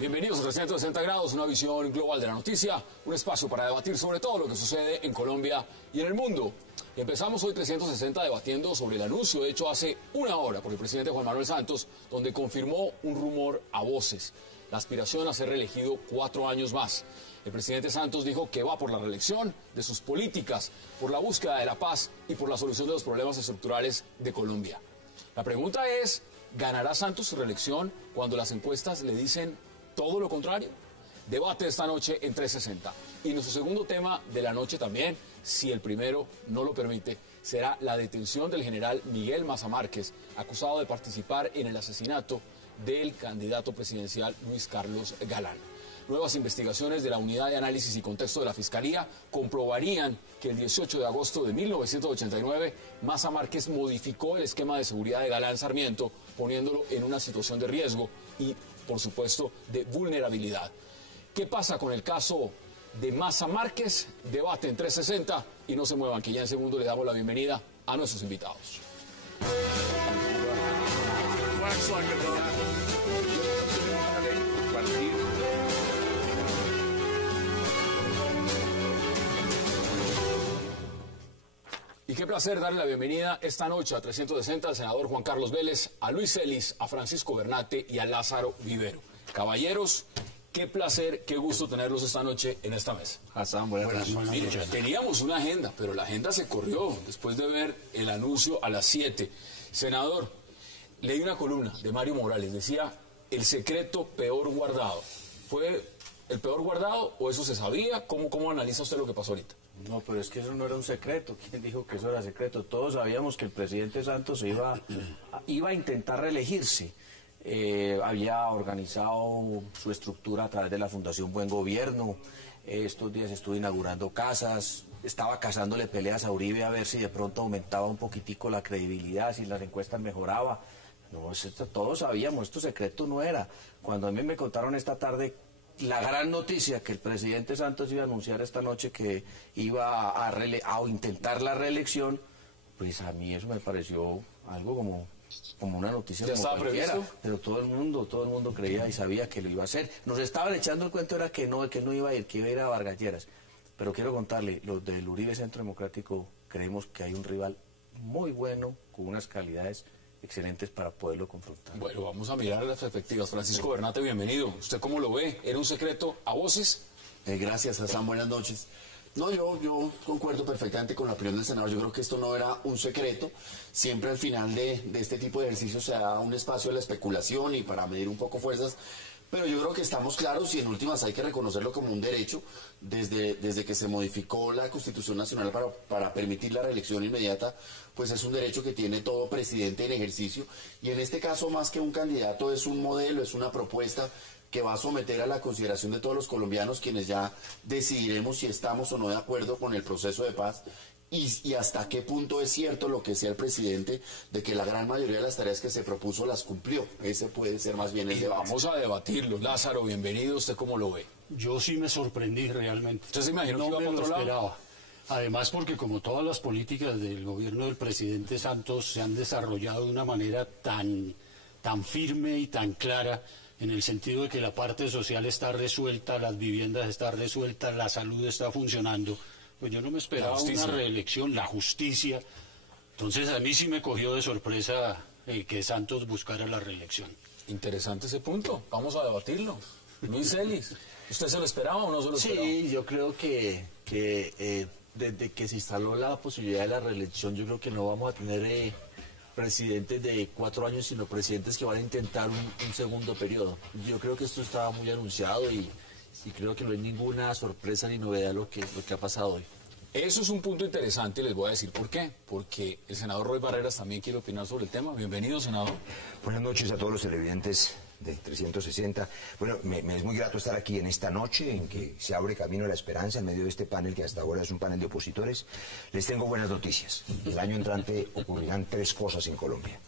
Bienvenidos a 360 grados, una visión global de la noticia, un espacio para debatir sobre todo lo que sucede en Colombia y en el mundo. Empezamos hoy 360 debatiendo sobre el anuncio hecho hace una hora por el presidente Juan Manuel Santos, donde confirmó un rumor a voces, la aspiración a ser reelegido 4 años más. El presidente Santos dijo que va por la reelección de sus políticas, por la búsqueda de la paz y por la solución de los problemas estructurales de Colombia. La pregunta es, ¿ganará Santos su reelección cuando las encuestas le dicen todo lo contrario? Debate esta noche en 360. Y nuestro segundo tema de la noche también, si el primero no lo permite, será la detención del general Miguel Maza Márquez, acusado de participar en el asesinato del candidato presidencial Luis Carlos Galán. Nuevas investigaciones de la Unidad de Análisis y Contexto de la Fiscalía comprobarían que el 18 de agosto de 1989 Maza Márquez modificó el esquema de seguridad de Galán Sarmiento, poniéndolo en una situación de riesgo y, por supuesto, de vulnerabilidad. ¿Qué pasa con el caso de Maza Márquez? Debate en 360 y no se muevan, que ya en segundo le damos la bienvenida a nuestros invitados. Y qué placer darle la bienvenida esta noche a 360 al senador Juan Carlos Vélez, a Luis Celis, a Francisco Bernate y a Lázaro Vivero. Caballeros, qué placer, qué gusto tenerlos esta noche en esta mesa. Hassan, buenas noches. Teníamos una agenda, pero la agenda se corrió después de ver el anuncio a las 7. Senador, leí una columna de Mario Morales, decía, el secreto peor guardado. ¿Fue el peor guardado o eso se sabía? ¿Cómo analiza usted lo que pasó ahorita? No, pero es que eso no era un secreto. ¿Quién dijo que eso era secreto? Todos sabíamos que el presidente Santos iba a intentar reelegirse. Había organizado su estructura a través de la Fundación Buen Gobierno. Estos días estuvo inaugurando casas, estaba cazándole peleas a Uribe a ver si de pronto aumentaba un poquitico la credibilidad, si las encuestas mejoraba. No, esto, todos sabíamos, esto secreto no era. Cuando a mí me contaron esta tarde la gran noticia que el presidente Santos iba a anunciar esta noche que iba a intentar la reelección, pues a mí eso me pareció algo como una noticia como cualquiera. ¿Previsto? Pero todo el mundo creía y sabía que lo iba a hacer. Nos estaban echando el cuento, era que él no iba a ir, que iba a ir a Vargas Lleras. Pero quiero contarle, los del Uribe Centro Democrático creemos que hay un rival muy bueno, con unas calidades excelentes para poderlo confrontar. Bueno, vamos a mirar las perspectivas. Francisco Bernate, bienvenido. ¿Usted cómo lo ve? ¿Era un secreto a voces? Gracias, Hassan. Buenas noches. No, yo concuerdo perfectamente con la opinión del senador. Yo creo que esto no era un secreto. Siempre al final de este tipo de ejercicios se da un espacio de la especulación y para medir un poco fuerzas. Pero yo creo que estamos claros y en últimas hay que reconocerlo como un derecho desde que se modificó la Constitución Nacional para permitir la reelección inmediata, pues es un derecho que tiene todo presidente en ejercicio y en este caso más que un candidato es un modelo, es una propuesta que va a someter a la consideración de todos los colombianos quienes ya decidiremos si estamos o no de acuerdo con el proceso de paz. Y hasta qué punto es cierto lo que decía el presidente de que la gran mayoría de las tareas que se propuso las cumplió. Ese puede ser más bien el debate. Vamos a debatirlo. Lázaro, bienvenido. ¿Usted cómo lo ve? Yo sí me sorprendí realmente. ¿Usted se imaginó que iba por otro lado? Esperaba. Además porque como todas las políticas del gobierno del presidente Santos se han desarrollado de una manera tan firme y tan clara, en el sentido de que la parte social está resuelta, las viviendas están resueltas, la salud está funcionando. Pues yo no me esperaba una reelección, la justicia. Entonces a mí sí me cogió de sorpresa que Santos buscara la reelección. Interesante ese punto. Vamos a debatirlo. Luis Celis, ¿usted se lo esperaba o no se lo esperaba? Sí, yo creo que desde que se instaló la posibilidad de la reelección, yo creo que no vamos a tener presidentes de 4 años, sino presidentes que van a intentar un segundo periodo. Yo creo que esto estaba muy anunciado y creo que no hay ninguna sorpresa ni novedad lo que ha pasado hoy. Eso es un punto interesante y les voy a decir por qué. Porque el senador Roy Barreras también quiere opinar sobre el tema. Bienvenido, senador. Buenas noches a todos los televidentes de 360. Bueno, me es muy grato estar aquí en esta noche en que se abre camino a la esperanza en medio de este panel que hasta ahora es un panel de opositores. Les tengo buenas noticias. El año entrante ocurrirán 3 cosas en Colombia.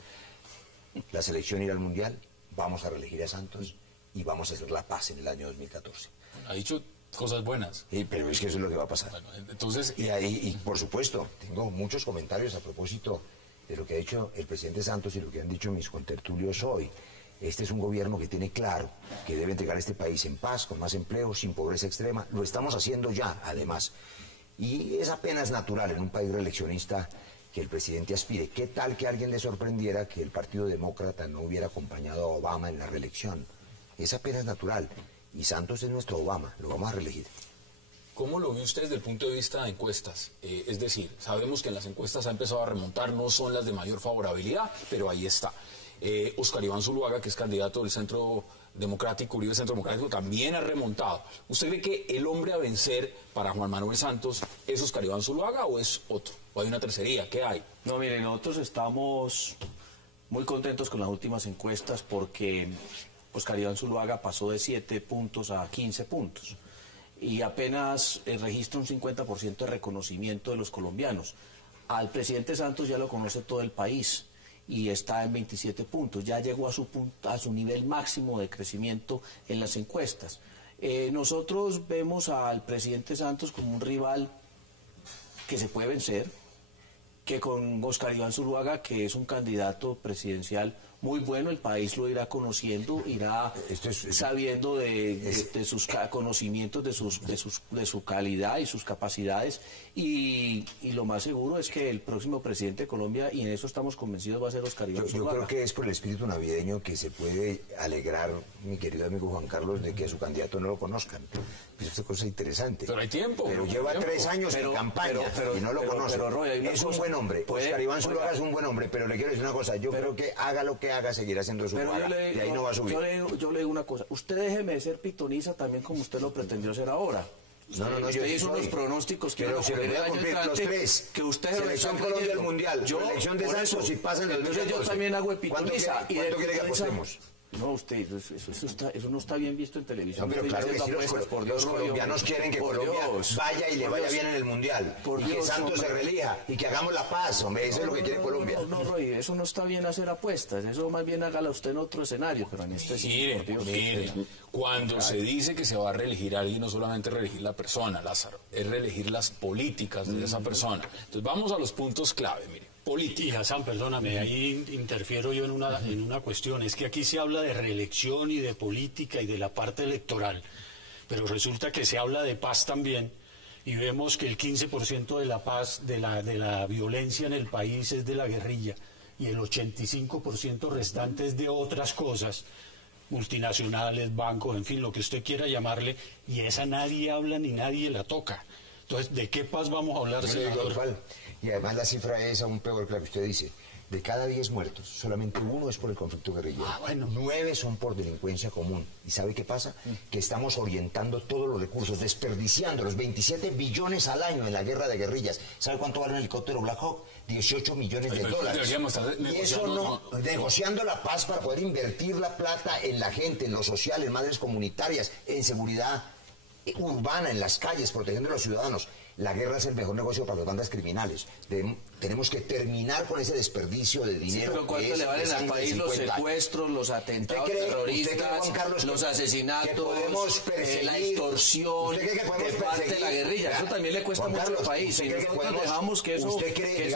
La selección irá al Mundial, vamos a reelegir a Santos y vamos a hacer la paz en el año 2014. Ha dicho cosas buenas. Pero es que eso es lo que va a pasar. Bueno, entonces... Y por supuesto, tengo muchos comentarios a propósito de lo que ha dicho el presidente Santos y lo que han dicho mis contertulios hoy. Este es un gobierno que tiene claro que debe entregar este país en paz, con más empleo, sin pobreza extrema. Lo estamos haciendo ya, además. Y es apenas natural en un país reeleccionista que el presidente aspire. ¿Qué tal que a alguien le sorprendiera que el Partido Demócrata no hubiera acompañado a Obama en la reelección? Es apenas natural. Y Santos es nuestro Obama, lo vamos a reelegir. ¿Cómo lo ve usted desde el punto de vista de encuestas? Es decir, sabemos que en las encuestas ha empezado a remontar, no son las de mayor favorabilidad, pero ahí está. Óscar Iván Zuluaga, que es candidato del Centro Democrático, Uribe Centro Democrático, también ha remontado. ¿Usted cree que el hombre a vencer para Juan Manuel Santos es Óscar Iván Zuluaga o es otro? ¿O hay una tercería? ¿Qué hay? No, mire, nosotros estamos muy contentos con las últimas encuestas porque Óscar Iván Zuluaga pasó de 7 puntos a 15 puntos y apenas registra un 50% de reconocimiento de los colombianos. Al presidente Santos ya lo conoce todo el país y está en 27 puntos, ya llegó a su nivel máximo de crecimiento en las encuestas. Nosotros vemos al presidente Santos como un rival que se puede vencer, que con Óscar Iván Zuluaga, que es un candidato presidencial muy bueno, el país lo irá conociendo, irá sabiendo de sus conocimientos, de su calidad y sus capacidades, y lo más seguro es que el próximo presidente de Colombia, y en eso estamos convencidos, va a ser Óscar Iván Zuluaga. Yo creo que es por el espíritu navideño que se puede alegrar, mi querido amigo Juan Carlos, de que a su candidato no lo conozcan. Pues es una cosa interesante. Pero hay tiempo. Pero lleva 3 años en campaña y no lo conoce. Es un buen hombre. Óscar Iván Zuluaga es un buen hombre, pero le quiero decir una cosa. Yo creo que haga lo que haga, seguirá siendo Zuluaga. Y ahí no va a subir. Yo le digo una cosa. Usted déjeme de ser pitoniza también como usted lo pretendió ser ahora. Usted hizo unos pronósticos que pero se lo voy a cumplir los 3. Que usted selección Colombia del Mundial. Elección de Santos y pasan el 2014. Yo también hago de pitoniza. ¿Cuánto quiere que apostemos? No, usted, eso no está bien visto en televisión. No, pero claro que sí, los colombianos quieren que Colombia vaya y le vaya bien en el Mundial. Y que Santos se reelija y que hagamos la paz, hombre, eso es lo que quiere Colombia. No, Roy, eso no está bien hacer apuestas, eso más bien hágala usted en otro escenario, pero en este sí. Mire, cuando se dice que se va a reelegir a alguien, no solamente reelegir la persona, Lázaro, es reelegir las políticas de esa persona. Entonces vamos a los puntos clave, mire. Política. Y Hassan, perdóname, ahí interfiero yo en una cuestión. Es que aquí se habla de reelección y de política y de la parte electoral, pero resulta que se habla de paz también y vemos que el 15% de la paz, de la violencia en el país es de la guerrilla y el 85% restante es de otras cosas, multinacionales, bancos, en fin, lo que usted quiera llamarle, y esa nadie habla ni nadie la toca. Entonces, ¿de qué paz vamos a hablar, senador? Y además la cifra es aún peor que la que usted dice. De cada 10 muertos, solamente 1 es por el conflicto guerrillero. 9 son por delincuencia común. ¿Y sabe qué pasa? Que estamos orientando todos los recursos, desperdiciando los 27 billones al año en la guerra de guerrillas. ¿Sabe cuánto vale un helicóptero Black Hawk? 18 millones de dólares. Y eso no, negociando la paz para poder invertir la plata en la gente, en lo social, en madres comunitarias, en seguridad urbana, en las calles, protegiendo a los ciudadanos. La guerra es el mejor negocio para las bandas criminales. Tenemos que terminar con ese desperdicio de dinero. Sí, pero ¿cuánto le valen al país los secuestros, los atentados terroristas, los asesinatos, la extorsión de parte de la guerrilla? Eso también le cuesta mucho al país. Y nosotros dejamos que eso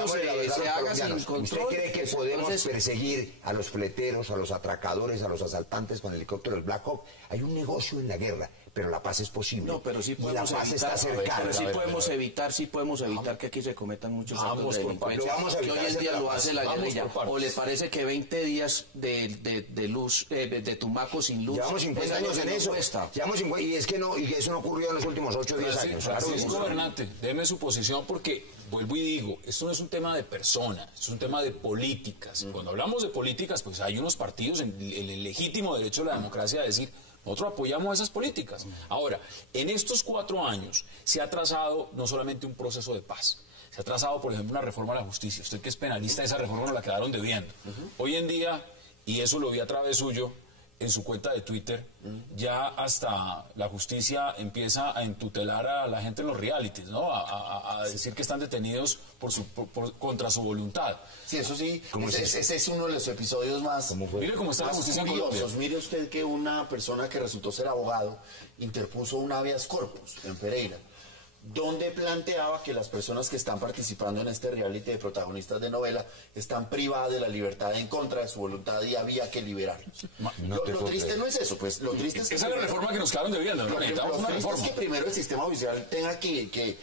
se haga sin control. ¿Usted cree que podemos perseguir a los fleteros, a los atracadores, a los asaltantes con helicópteros Black Hawk? Hay un negocio en la guerra, pero la paz es posible. No, pero sí podemos evitar, sí podemos evitar que aquí se cometan muchos actos de delincuencia, que hoy en día lo hace la guerrilla. ¿O le parece que 20 días de luz, de Tumaco sin luz? Llevamos 50 años en eso. Y es que no, y eso no ocurrió en los últimos 8 o 10 años. Francisco Gobernante, déme su posición porque, vuelvo y digo, esto no es un tema de personas, es un tema de políticas. Cuando hablamos de políticas, pues hay unos partidos en el legítimo derecho de la democracia de decir, nosotros apoyamos esas políticas. Ahora, en estos 4 años se ha trazado no solamente un proceso de paz, se ha trazado, por ejemplo, una reforma a la justicia. Usted que es penalista, esa reforma no la quedaron debiendo. Hoy en día, y eso lo vi a través suyo, en su cuenta de Twitter, ya hasta la justicia empieza a entutelar a la gente en los realities, ¿no? A decir que están detenidos contra su voluntad. Sí, eso sí, ese es uno de los episodios más, Mire cómo está la justicia en curiosos. Colombia. Mire usted que una persona que resultó ser abogado interpuso un habeas corpus en Pereira, donde planteaba que las personas que están participando en este reality de protagonistas de novela están privadas de la libertad en contra de su voluntad y había que liberarlos. Lo triste no es eso, pues lo triste es que... Esa es la reforma que nos quedaron debiendo, ¿no? Necesitamos una reforma. Es que primero el sistema judicial tenga que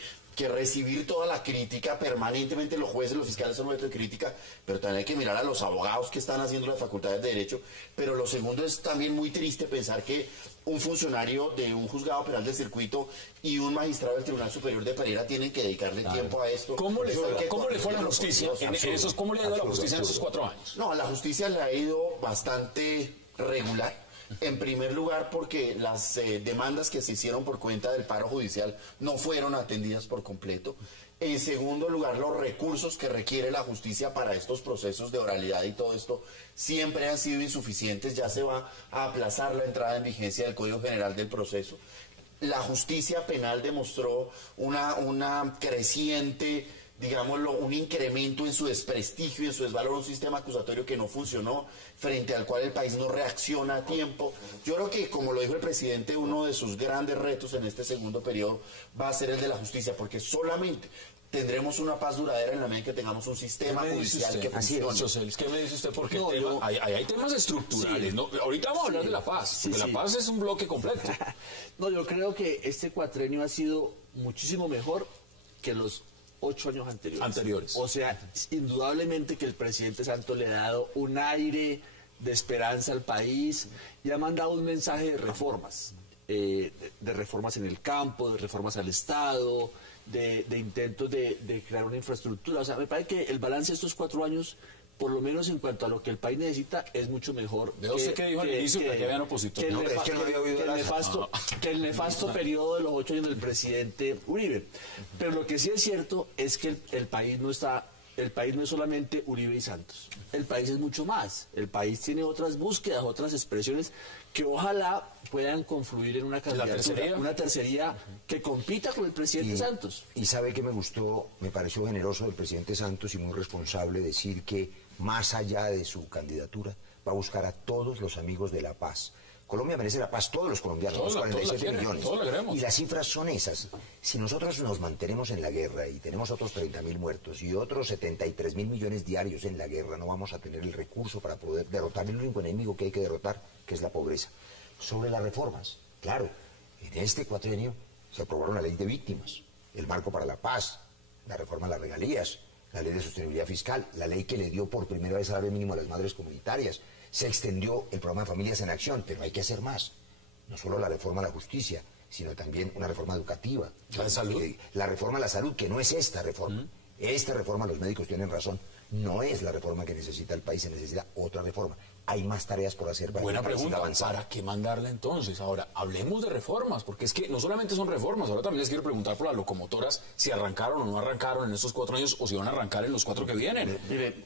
recibir toda la crítica permanentemente. Los jueces, los fiscales son objeto de crítica, pero también hay que mirar a los abogados que están haciendo las facultades de derecho. Pero lo segundo es también muy triste pensar que un funcionario de un juzgado penal del circuito y un magistrado del Tribunal Superior de Pereira tienen que dedicarle tiempo a esto. ¿Cómo le fue a la justicia? ¿Cómo le ha ido a la justicia en esos 4 años? No, a la justicia le ha ido bastante regular. En primer lugar, porque las demandas que se hicieron por cuenta del paro judicial no fueron atendidas por completo. En segundo lugar, los recursos que requiere la justicia para estos procesos de oralidad y todo esto siempre han sido insuficientes. Ya se va a aplazar la entrada en vigencia del Código General del Proceso. La justicia penal demostró una creciente, digámoslo, un incremento en su desprestigio y en su desvalor, un sistema acusatorio que no funcionó, frente al cual el país no reacciona a tiempo. Yo creo que, como lo dijo el presidente, uno de sus grandes retos en este segundo periodo va a ser el de la justicia, porque solamente tendremos una paz duradera en la medida en que tengamos un sistema judicial que funcione. ¿Qué me dice usted? Porque hay temas estructurales, ¿no? Ahorita vamos a hablar de la paz, porque la paz es un bloque completo. No, yo creo que este cuatrenio ha sido muchísimo mejor que los 8 años anteriores. O sea, indudablemente que el presidente Santos le ha dado un aire de esperanza al país y ha mandado un mensaje de reformas, de reformas en el campo, de reformas al Estado, de intentos de crear una infraestructura. O sea, me parece que el balance de estos 4 años, por lo menos en cuanto a lo que el país necesita, es mucho mejor. ¿De usted qué dijo al inicio que habían opositores? Que el nefasto periodo de los 8 años del presidente Uribe. Pero lo que sí es cierto es que el país no es solamente Uribe y Santos. El país es mucho más. El país tiene otras búsquedas, otras expresiones que ojalá puedan confluir en una candidatura, una tercería que compita con el presidente Santos. Y sabe que me gustó, me pareció generoso del presidente Santos y muy responsable decir que más allá de su candidatura va a buscar a todos los amigos de la paz. Colombia merece la paz, todos los colombianos, los 47 millones. Y las cifras son esas. Si nosotros nos mantenemos en la guerra y tenemos otros 30.000 muertos y otros 73.000 millones diarios en la guerra, no vamos a tener el recurso para poder derrotar el único enemigo que hay que derrotar, que es la pobreza. Sobre las reformas, claro, en este cuatrienio se aprobaron la ley de víctimas, el marco para la paz, la reforma a las regalías, la ley de sostenibilidad fiscal, la ley que le dio por primera vez salario mínimo a las madres comunitarias. Se extendió el programa de Familias en Acción, pero hay que hacer más. No solo la reforma a la justicia, sino también una reforma educativa. ¿La salud? La reforma a la salud, que no es esta reforma. Esta reforma, los médicos tienen razón, no es la reforma que necesita el país, se necesita otra reforma. Hay más tareas por hacer para Buena que el país siga pregunta, avanzando. ¿para qué mandarla entonces? Ahora, hablemos de reformas, porque es que no solamente son reformas, ahora también les quiero preguntar por las locomotoras si arrancaron o no arrancaron en estos 4 años o si van a arrancar en los 4 que vienen. Mire,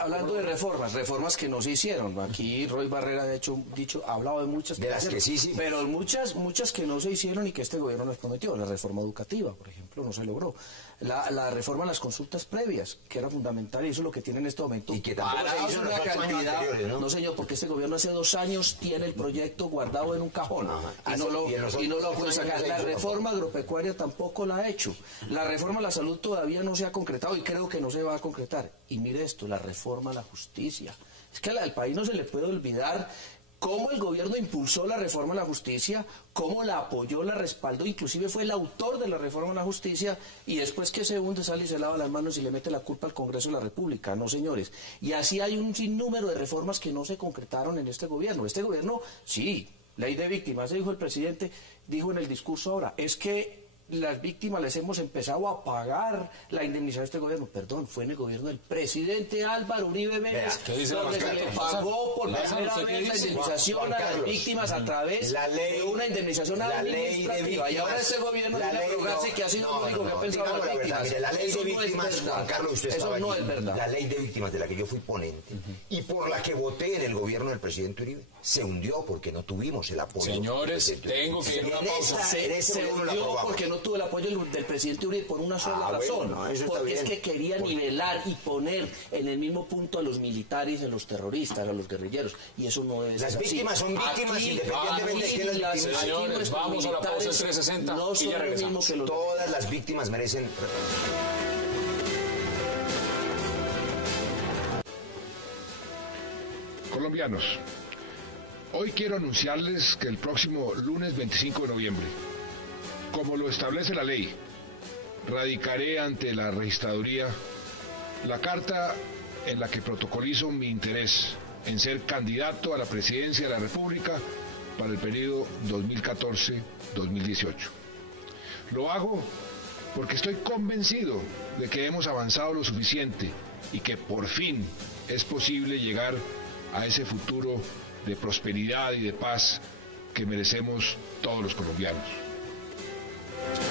hablando de reformas que no se hicieron, aquí Roy Barrera de hecho ha hablado de muchas De las que sí. pero muchas que no se hicieron y que este gobierno nos prometió. La reforma educativa, por ejemplo, no se logró. La reforma a las consultas previas, que era fundamental, y eso es lo que tiene en este momento. Y que tampoco se hizo en los 4 años anteriores, ¿no? No, señor, porque este gobierno hace 2 años tiene el proyecto guardado en un cajón y no lo puede sacar. La reforma agropecuaria tampoco la ha hecho. La reforma a la salud todavía no se ha concretado y creo que no se va a concretar. Y mire esto, la reforma a la justicia. Es que al país no se le puede olvidar cómo el gobierno impulsó la reforma a la justicia, cómo la apoyó, la respaldó, inclusive fue el autor de la reforma a la justicia, y después que se hunde, sale y se lava las manos y le mete la culpa al Congreso de la República. No, señores. Y así hay un sinnúmero de reformas que no se concretaron en este gobierno. Este gobierno, sí, ley de víctimas, dijo el presidente, dijo en el discurso ahora, es que las víctimas les hemos empezado a pagar la indemnización de este gobierno. Perdón, fue en el gobierno del presidente Álvaro Uribe Vélez, donde se le pagó por primera vez la indemnización a las víctimas a través de una indemnización administrativa. Y ahora este gobierno viene a prorrogarse que ha sido lo único que ha pensado en las víctimas. Mire, la ley de víctimas, Juan Carlos, usted estaba no allí, es verdad. la ley de víctimas de la que yo fui ponente y por la que voté en el gobierno del presidente Uribe, se hundió porque no tuvimos el apoyo. Señores, tengo que ir a una pausa. Se hundió porque no tuvo el apoyo del presidente Uribe por una sola razón. Bueno, eso está porque bien. es que quería nivelar y poner en el mismo punto a los militares, a los terroristas, a los guerrilleros. Y eso no debe ser Las así. víctimas son víctimas independientemente de quién las victimas. Señores, vamos a la pausa en 360 no y son ya lo mismo regresamos. que los... Todas las víctimas merecen... Colombianos, hoy quiero anunciarles que el próximo lunes 25 de noviembre, como lo establece la ley, radicaré ante la registraduría la carta en la que protocolizo mi interés en ser candidato a la presidencia de la República para el periodo 2014-2018. Lo hago porque estoy convencido de que hemos avanzado lo suficiente y que por fin es posible llegar a ese futuro de prosperidad y de paz que merecemos todos los colombianos.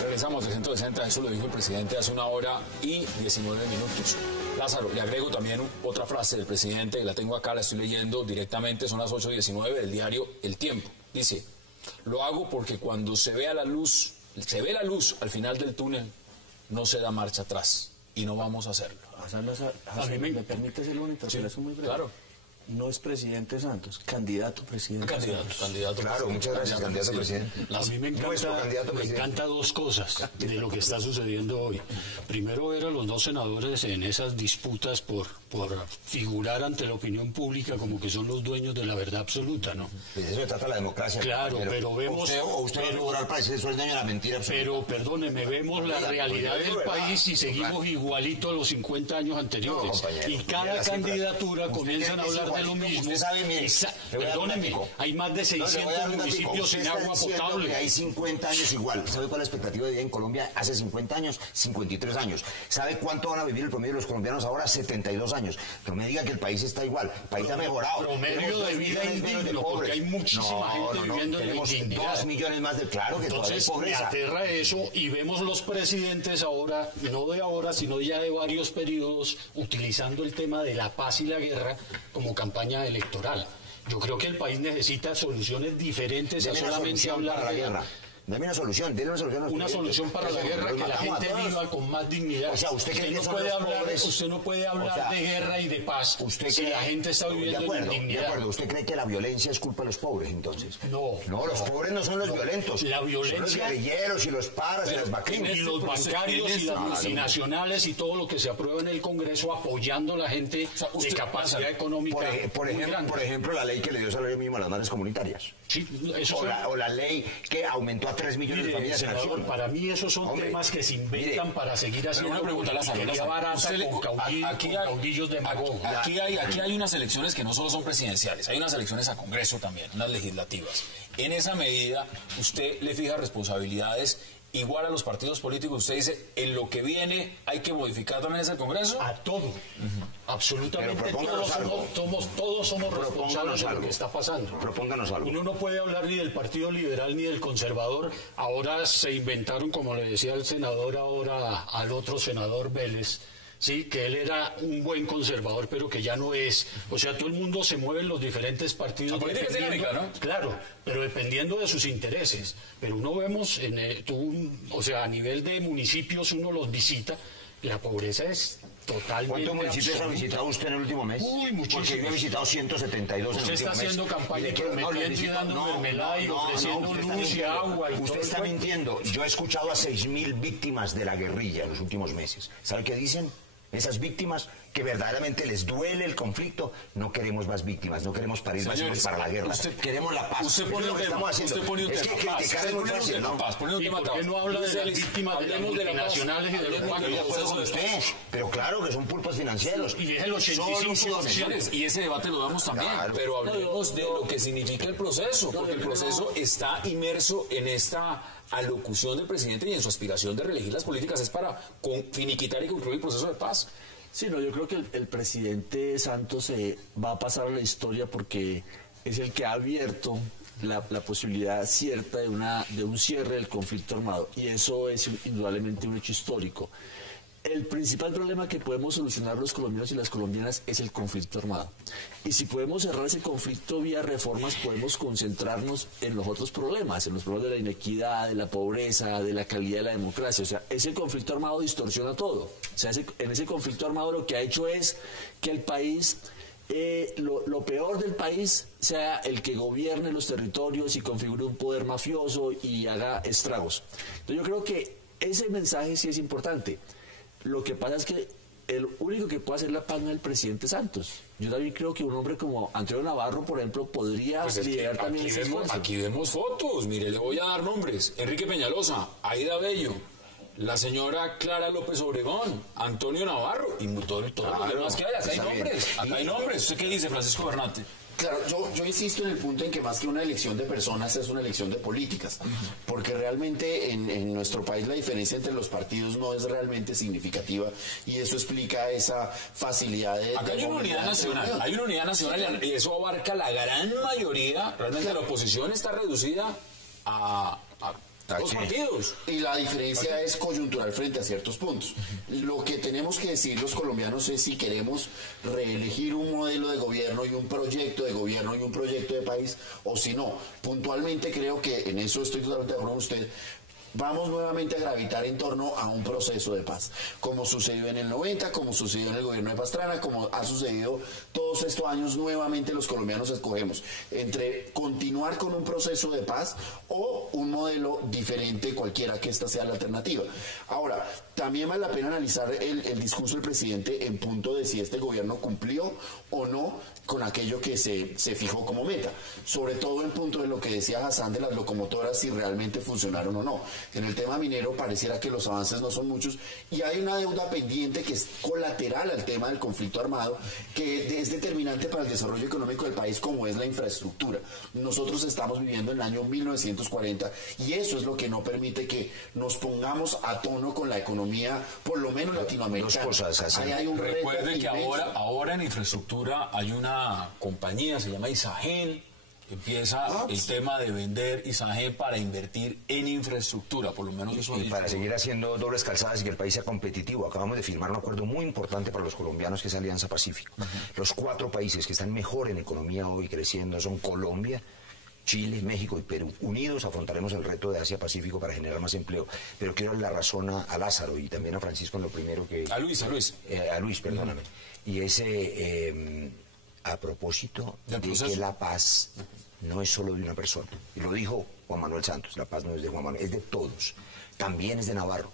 Regresamos a 360, eso lo dijo el presidente hace 1 hora y 19 minutos. Lázaro, le agrego también otra frase del presidente, que la tengo acá, la estoy leyendo directamente, son las 8:19 del diario El Tiempo. Dice, lo hago porque cuando se ve la luz al final del túnel, no se da marcha atrás y no vamos a hacerlo. Hassan, ¿me permite hacer una interpelación muy breve? Claro. No es presidente Santos, candidato presidente. Candidato. Claro, muchas gracias, candidato presidente. A mí me encanta 2 cosas de lo que está sucediendo hoy. Primero, ver a los 2 senadores en esas disputas por figurar ante la opinión pública como que son los dueños de la verdad absoluta, ¿no? Pues eso se trata la democracia. Claro, pero vemos... Usted va a figurar para decir, soy dueño de la mentira absoluta. Pero, perdóneme, vemos la realidad del país y seguimos igualito a los 50 años anteriores. Y cada candidatura comienzan a hablar de lo mismo. Usted sabe, mire, perdóneme, hay más de 600 municipios sin agua potable. Hay 50 años igual. ¿Sabe cuál es la expectativa de vida en Colombia? Hace 50 años, 53 años. ¿Sabe cuánto van a vivir el promedio de los colombianos ahora? 72 años. Que me diga que el país está igual. El país ha mejorado. Promedio de vida indigno, porque hay muchísima gente viviendo en indignidad. 2 millones más de... Claro que entonces todavía hay pobreza. me aterra eso y vemos los presidentes ahora, no de ahora, sino ya de varios periodos, utilizando el tema de la paz y la guerra como campaña electoral. Yo creo que el país necesita soluciones diferentes a solamente hablar para la de guerra. Dame una solución, denle una solución a los una solución para la guerra, que la gente viva con más dignidad. O sea, usted no puede hablar de guerra y de paz si la gente está viviendo en dignidad. De acuerdo, ¿usted cree que la violencia es culpa de los pobres entonces? No, los pobres no son los violentos. La violencia, son los guerrilleros y los paras y las vaquinas. Y los bancarios y las multinacionales y todo lo que se aprueba en el Congreso apoyando a la gente de capacidad económica. Por ejemplo, la ley que le dio salario mínimo a las madres comunitarias. Sí, eso o la ley que aumentó a 3 millones de familias en acción. Para mí esos son temas que se inventan para seguir haciendo una pregunta, barata con caudillos demagogos. Aquí hay unas elecciones que no solo son presidenciales, hay unas elecciones a Congreso también, unas legislativas. En esa medida, usted le fija responsabilidades igual a los partidos políticos. Usted dice, en lo que viene hay que modificar también ese Congreso. A todo. Absolutamente todos somos responsables de lo que está pasando. Propónganos algo. Uno no puede hablar ni del Partido Liberal ni del Conservador. Ahora se inventaron, como le decía el senador ahora al otro senador Vélez, sí, que él era un buen conservador, pero que ya no es. O sea, todo el mundo se mueve en los diferentes partidos. La política es dinámica, ¿no? Claro, pero dependiendo de sus intereses. Pero uno vemos, a nivel de municipios, uno los visita, la pobreza es totalmente ¿Cuántos municipios absoluta. ha visitado usted en el último mes? Uy, muchísimos. Porque yo he visitado 172 Usted en el está último haciendo mes. campaña prometiendo y dando mermelada y ofreciendo luz y agua. Usted está mintiendo. Yo he escuchado a 6.000 víctimas de la guerrilla en los últimos meses. ¿Sabe qué dicen? Esas víctimas que verdaderamente les duele el conflicto, no queremos más víctimas, no queremos parir más hijos para la guerra. Queremos la paz. Usted pone un tema, es que criticar es muy fácil, ¿no? ¿Y por qué no habla de las víctimas de las multinacionales y de los bancos? De acuerdo con usted, pero claro que son pulpos financieros. Y es el 85%. Y ese debate lo damos también, pero hablemos de lo que significa el proceso, porque el proceso está inmerso en esta alocución del presidente y en su aspiración de reelegir las políticas es para finiquitar y concluir el proceso de paz. Sí, no, yo creo que el presidente Santos va a pasar a la historia porque es el que ha abierto la posibilidad cierta de un cierre del conflicto armado, y eso es indudablemente un hecho histórico. El principal problema que podemos solucionar los colombianos y las colombianas es el conflicto armado. Y si podemos cerrar ese conflicto vía reformas, podemos concentrarnos en los otros problemas, en los problemas de la inequidad, de la pobreza, de la calidad de la democracia. O sea, ese conflicto armado distorsiona todo. O sea, en ese conflicto armado lo que ha hecho es que el país, lo peor del país sea el que gobierne los territorios y configure un poder mafioso y haga estragos. Entonces yo creo que ese mensaje sí es importante. Lo que pasa es que el único que puede hacer la paz no es el presidente Santos. Yo también creo que un hombre como Antonio Navarro, por ejemplo, podría liderar también ese esfuerzo. Aquí vemos fotos, mire, le voy a dar nombres. Enrique Peñalosa, Aida Bello, la señora Clara López Obregón, Antonio Navarro y todo lo demás que hay. Acá hay nombres, acá hay nombres. ¿Usted qué dice, Francisco Bernate? Claro, yo insisto en el punto en que más que una elección de personas es una elección de políticas, porque realmente en nuestro país la diferencia entre los partidos no es realmente significativa y eso explica esa facilidad de... Acá hay una unidad nacional, y eso abarca la gran mayoría. Realmente la oposición está reducida a dos partidos. Y la diferencia es coyuntural frente a ciertos puntos. Lo que tenemos que decir los colombianos es si queremos reelegir un modelo de gobierno y un proyecto de gobierno y un proyecto de país o si no. Puntualmente creo que en eso estoy totalmente de acuerdo con usted. Vamos nuevamente a gravitar en torno a un proceso de paz, como sucedió en el 90, como sucedió en el gobierno de Pastrana, como ha sucedido todos estos años. Nuevamente los colombianos escogemos entre continuar con un proceso de paz o un modelo diferente, cualquiera que esta sea la alternativa. Ahora, también vale la pena analizar el discurso del presidente en punto de si este gobierno cumplió o no con aquello que se fijó como meta, sobre todo en punto de lo que decía Hassan de las locomotoras, si realmente funcionaron o no. En el tema minero pareciera que los avances no son muchos y hay una deuda pendiente que es colateral al tema del conflicto armado, que es determinante para el desarrollo económico del país, como es la infraestructura. Nosotros estamos viviendo en el año 1940 y eso es lo que no permite que nos pongamos a tono con la economía, por lo menos latinoamericana. Dos cosas así. Hay un Recuerde que ahora en infraestructura hay una compañía, se llama Isagen, empieza el tema de vender Isagen para invertir en infraestructura, por lo menos eso. Y para seguir haciendo dobles calzadas y que el país sea competitivo. Acabamos de firmar un acuerdo muy importante para los colombianos, que es Alianza Pacífico. Los 4 países que están mejor en economía hoy creciendo son Colombia, Chile, México y Perú. Unidos afrontaremos el reto de Asia-Pacífico para generar más empleo. Pero quiero darle la razón a Lázaro y también a Francisco en lo primero que... A Luis. A Luis, perdóname. Y ese... a propósito de que la paz no es solo de una persona. Y lo dijo Juan Manuel Santos, la paz no es de Juan Manuel, es de todos. También es de Navarro.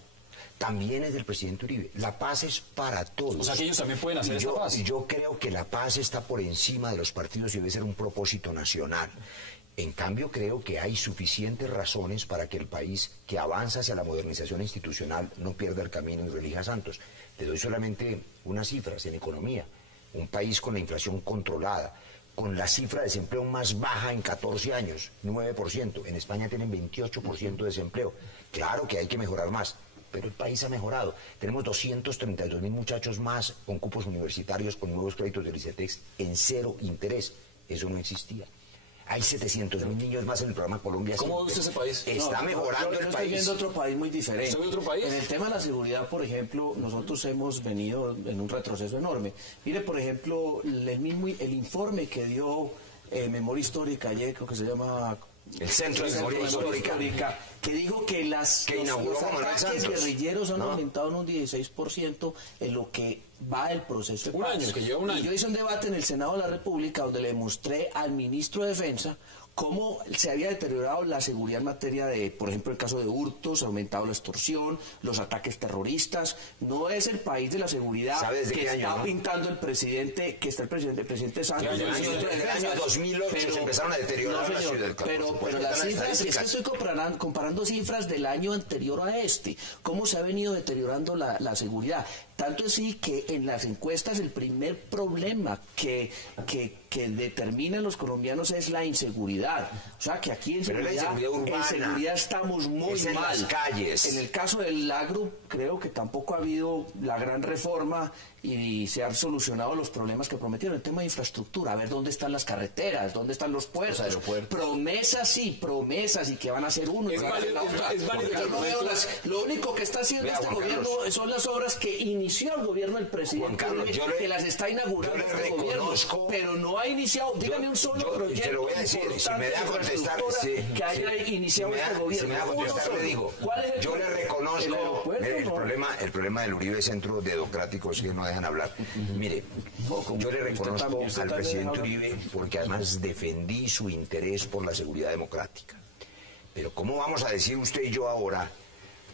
También es del presidente Uribe. La paz es para todos. O sea que ellos también pueden hacer esta paz. Y yo creo que la paz está por encima de los partidos y debe ser un propósito nacional. En cambio, creo que hay suficientes razones para que el país que avanza hacia la modernización institucional no pierda el camino y reelija a Santos. Le doy solamente unas cifras en economía. Un país con la inflación controlada, con la cifra de desempleo más baja en 14 años, 9%. En España tienen 28% de desempleo. Claro que hay que mejorar más, pero el país ha mejorado. Tenemos 232.000 muchachos más con cupos universitarios, con nuevos créditos del ICETEX en 0 interés. Eso no existía. Hay 700.000 niños más en el programa Colombia. ¿Cómo ve usted ese país? Está mejorando el país. Estoy viendo otro país muy diferente. ¿Estoy otro país? En el tema de la seguridad, por ejemplo, nosotros hemos venido en un retroceso enorme. Mire, por ejemplo, el informe que dio Memoria Histórica ayer, creo que se llama... El Centro de Memoria Histórica, que dijo que los ataques guerrilleros han aumentado en un 16% en lo que va el proceso de paz. Que lleva un año. Y yo hice un debate en el Senado de la República donde le mostré al ministro de Defensa cómo se había deteriorado la seguridad en materia de, por ejemplo, el caso de hurtos, ha aumentado la extorsión, los ataques terroristas. No es el país de la seguridad que está pintando el presidente, el presidente Santos. En el año 2008 se empezaron a deteriorar la ciudad. Pero las cifras, es que estoy comparando cifras del año anterior a este, cómo se ha venido deteriorando la seguridad. Tanto así que en las encuestas el primer problema que determinan los colombianos es la inseguridad. O sea, que aquí en seguridad estamos muy en mal. Las calles. En el caso del agro, creo que tampoco ha habido la gran reforma y se han solucionado los problemas que prometieron. El tema de infraestructura, a ver dónde están las carreteras, dónde están los puertos. Promesas, sí, promesas, y que van a hacer uno. Es válido. Lo único que está haciendo este gobierno son las obras que inició el gobierno del presidente, que las está inaugurando este gobierno, pero no ha iniciado, dígame un solo proyecto te lo voy a decir, si me da a contestar, que haya iniciado este gobierno. Si me da a contestar, le digo, yo le reconozco el problema del Uribe Centro Dedocrático es que no dejan hablar. Mire, yo le reconozco al presidente Uribe porque además defendí su interés por la seguridad democrática. Pero ¿cómo vamos a decir usted y yo ahora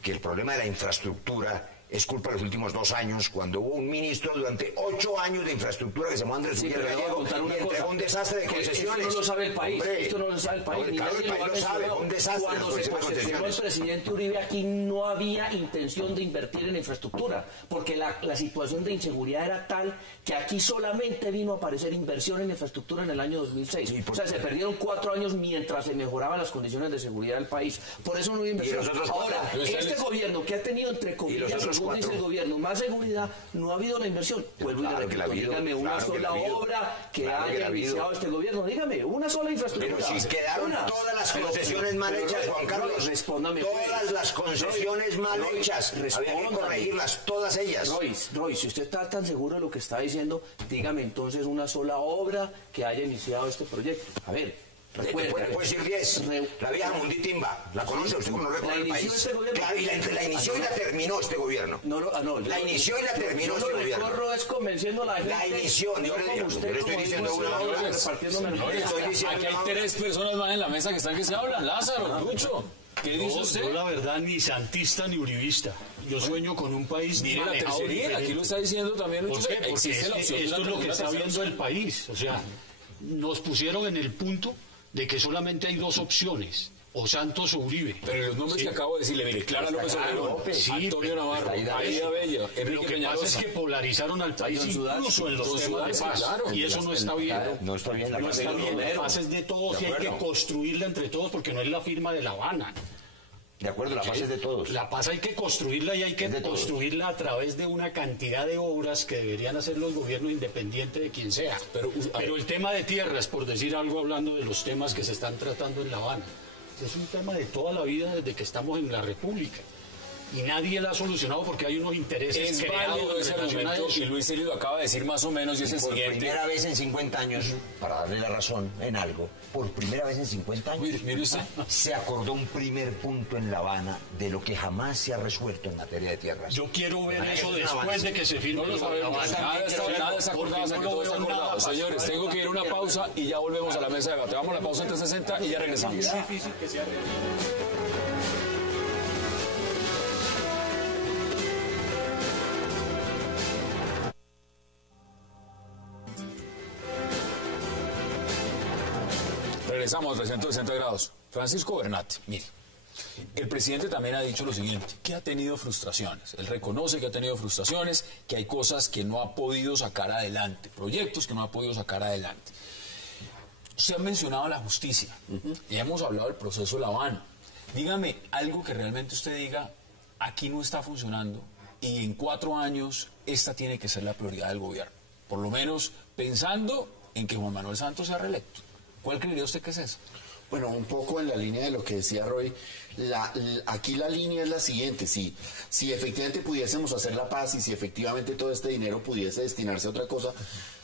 que el problema de la infraestructura es culpa de los últimos 2 años, cuando hubo un ministro durante 8 años de infraestructura que se llamó Andrés Uribe y entregó un desastre de concesiones? Esto no lo sabe el país, Esto no lo sabe el país. Claro, el país lo sabe, un desastre. Cuando se posesionó el presidente Uribe, aquí no había intención de invertir en infraestructura, porque la situación de inseguridad era tal que aquí solamente vino a aparecer inversión en infraestructura en el año 2006. O sea, se perdieron 4 años mientras se mejoraban las condiciones de seguridad del país. Por eso no hubo inversión. Ahora, este gobierno que ha tenido, entre comillas, dice el gobierno, más seguridad, no ha habido la inversión. Vuelvo y le repito, dígame una sola obra que haya iniciado este gobierno. Dígame, una sola infraestructura. Pero si quedaron todas las concesiones mal hechas, Juan Carlos. Respóndame. Todas las concesiones mal hechas. Había que corregirlas, todas ellas. Roy, si usted está tan seguro de lo que está diciendo, dígame entonces una sola obra que haya iniciado este proyecto. A ver. Puede decir 10. La vieja Munditimba, ¿la conoce usted como no recorre el país? La inició y la terminó este gobierno. La inició y la terminó este gobierno. Lo que recorro es convenciendo a la gente. La inició, yo le estoy diciendo una obra. Aquí hay 3 personas más en la mesa que están que se hablan. Lázaro, Lucho, ¿qué dice usted? Yo la verdad ni santista ni uribista. Yo sueño con un país manejado bien. Aquí lo está diciendo también Lucho. Porque esto es lo que está viendo el país. O sea, nos pusieron en el punto de que solamente hay 2 opciones, o Santos o Uribe. Pero los nombres que acabo de decirle, mire, Clara López Obregón, Antonio Navarro, Aida Bella, lo que pasa es que polarizaron al país incluso en los temas de paz, y eso no está bien. No está bien. No está bien, la paz es de todos y hay que construirla entre todos porque no es la firma de La Habana. De acuerdo, la paz es de todos. La paz hay que construirla y hay que construirla a través de una cantidad de obras que deberían hacer los gobiernos independientes de quien sea. Pero el tema de tierras, por decir algo, hablando de los temas que se están tratando en La Habana, es un tema de toda la vida desde que estamos en la República. Y nadie la ha solucionado porque hay unos intereses creados ese argumento, y Luis Elio acaba de decir más o menos, y es el siguiente. Por primera vez en 50 años, para darle la razón en algo, por primera vez en 50 años, mire usted, se acordó un primer punto en La Habana de lo que jamás se ha resuelto en materia de tierras. Yo quiero ver eso después de que se firme La Habana. Nada está acordado, Señores, tengo que ir a una pausa y ya volvemos a la mesa de debate. Vamos a la pausa en 360 y ya regresamos. Es difícil que sea real. Regresamos a 360 grados. Francisco Bernat, mire, el presidente también ha dicho lo siguiente, que ha tenido frustraciones. Él reconoce que ha tenido frustraciones, que hay cosas que no ha podido sacar adelante, proyectos que no ha podido sacar adelante. Usted ha mencionado la justicia, y hemos hablado del proceso de La Habana. Dígame algo que realmente usted diga, aquí no está funcionando, y en 4 años esta tiene que ser la prioridad del gobierno. Por lo menos pensando en que Juan Manuel Santos sea reelecto. ¿Cuál creería usted que es eso? Bueno, un poco en la línea de lo que decía Roy, aquí la línea es la siguiente, si efectivamente pudiésemos hacer la paz y si efectivamente todo este dinero pudiese destinarse a otra cosa,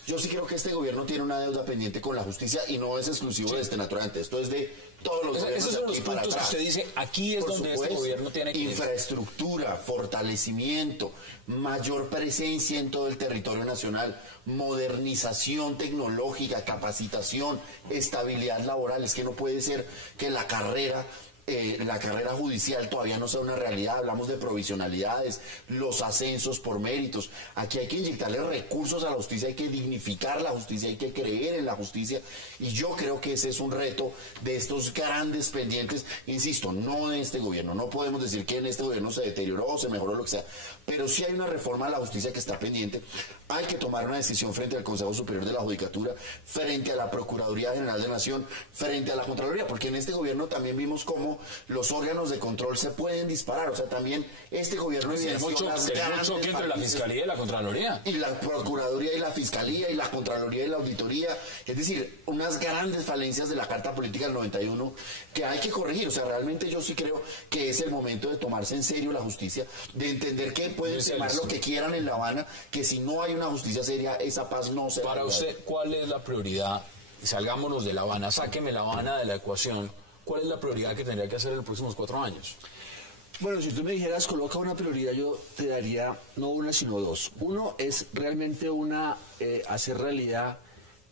yo sí creo que este gobierno tiene una deuda pendiente con la justicia y no es exclusivo de este naturalmente, esto es de todos los gobiernos. Esos son los puntos que usted dice, aquí es donde este gobierno tiene que ir. Infraestructura, fortalecimiento, mayor presencia en todo el territorio nacional, modernización tecnológica, capacitación, estabilidad laboral. Es que no puede ser que la carrera la carrera judicial todavía no sea una realidad, hablamos de provisionalidades, los ascensos por méritos. Aquí hay que inyectarle recursos a la justicia, hay que dignificar la justicia, hay que creer en la justicia, y yo creo que ese es un reto de estos grandes pendientes, insisto, no de este gobierno, no podemos decir que en este gobierno se deterioró o se mejoró lo que sea, pero sí hay una reforma a la justicia que está pendiente. Hay que tomar una decisión frente al Consejo Superior de la Judicatura, frente a la Procuraduría General de la Nación, frente a la Contraloría, porque en este gobierno también vimos cómo los órganos de control se pueden disparar. O sea, también este gobierno tenemos choque entre la Fiscalía y la Contraloría. Y la Procuraduría y la Fiscalía y la Contraloría y la Auditoría. Es decir, unas grandes falencias de la Carta Política del 91 que hay que corregir. O sea, realmente yo sí creo que es el momento de tomarse en serio la justicia, de entender que pueden llamar lo que quieran en La Habana, que si no hay una justicia seria, esa paz no se va a Para lograr. usted, ¿cuál es la prioridad? Salgámonos de La Habana, sáqueme La Habana de la ecuación. ¿Cuál es la prioridad que tendría que hacer en los próximos 4 años? Bueno, si tú me dijeras, coloca una prioridad, yo te daría no una, sino dos. Uno es realmente hacer realidad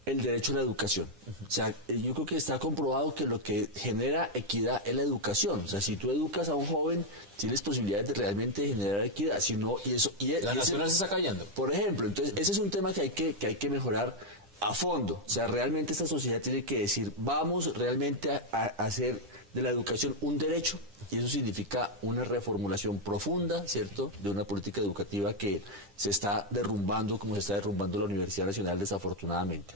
el derecho a la educación. O sea, yo creo que está comprobado que lo que genera equidad es la educación. O sea, si tú educas a un joven, tienes posibilidades de realmente generar equidad. Si no, La nacional se está cayendo. Por ejemplo, entonces ese es un tema que hay que mejorar a fondo. O sea, realmente esta sociedad tiene que decir, vamos realmente a hacer de la educación un derecho, y eso significa una reformulación profunda, ¿cierto?, de una política educativa que se está derrumbando, como se está derrumbando la Universidad Nacional, desafortunadamente.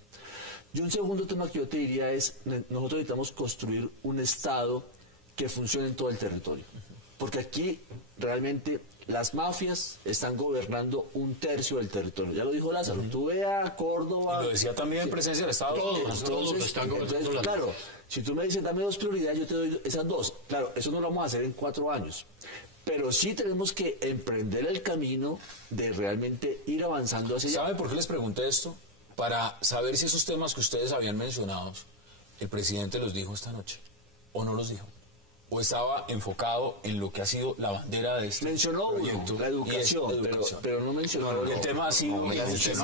Y un segundo tema que yo te diría es, nosotros necesitamos construir un Estado que funcione en todo el territorio, porque aquí realmente las mafias están gobernando 1/3 del territorio. Ya lo dijo Lázaro. Tú ve a Córdoba. Y lo decía también en presencia del Estado. Todos lo están gobernando. Claro, si tú me dices, dame 2 prioridades, yo te doy esas 2. Claro, eso no lo vamos a hacer en 4 años. Pero sí tenemos que emprender el camino de realmente ir avanzando hacia allá. ¿Sabe por qué les pregunté esto? Para saber si esos temas que ustedes habían mencionado, el presidente los dijo esta noche, o no los dijo. O estaba enfocado en lo que ha sido la bandera de este mencionó proyecto, la educación, pero no mencionó el tema ha sido mencionó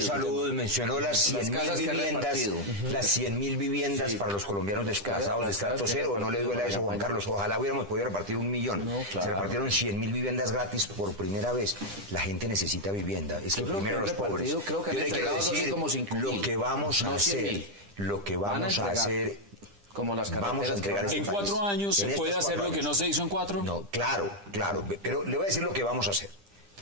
salud, mencionó las 100.000 viviendas, las 100.000 viviendas para los colombianos desplazados de estrato cero. No le duele a eso, Juan Carlos. Ojalá hubiéramos podido repartir 1 millón. Se repartieron 100.000 viviendas gratis por primera vez. La gente necesita vivienda. Es que primero los pobres. Yo creo que hay que decir lo que vamos a hacer. Lo que vamos a hacer. Como las vamos a entregar este ¿En 4 años se puede hacer lo que no se hizo en 4? No, claro, pero le voy a decir lo que vamos a hacer.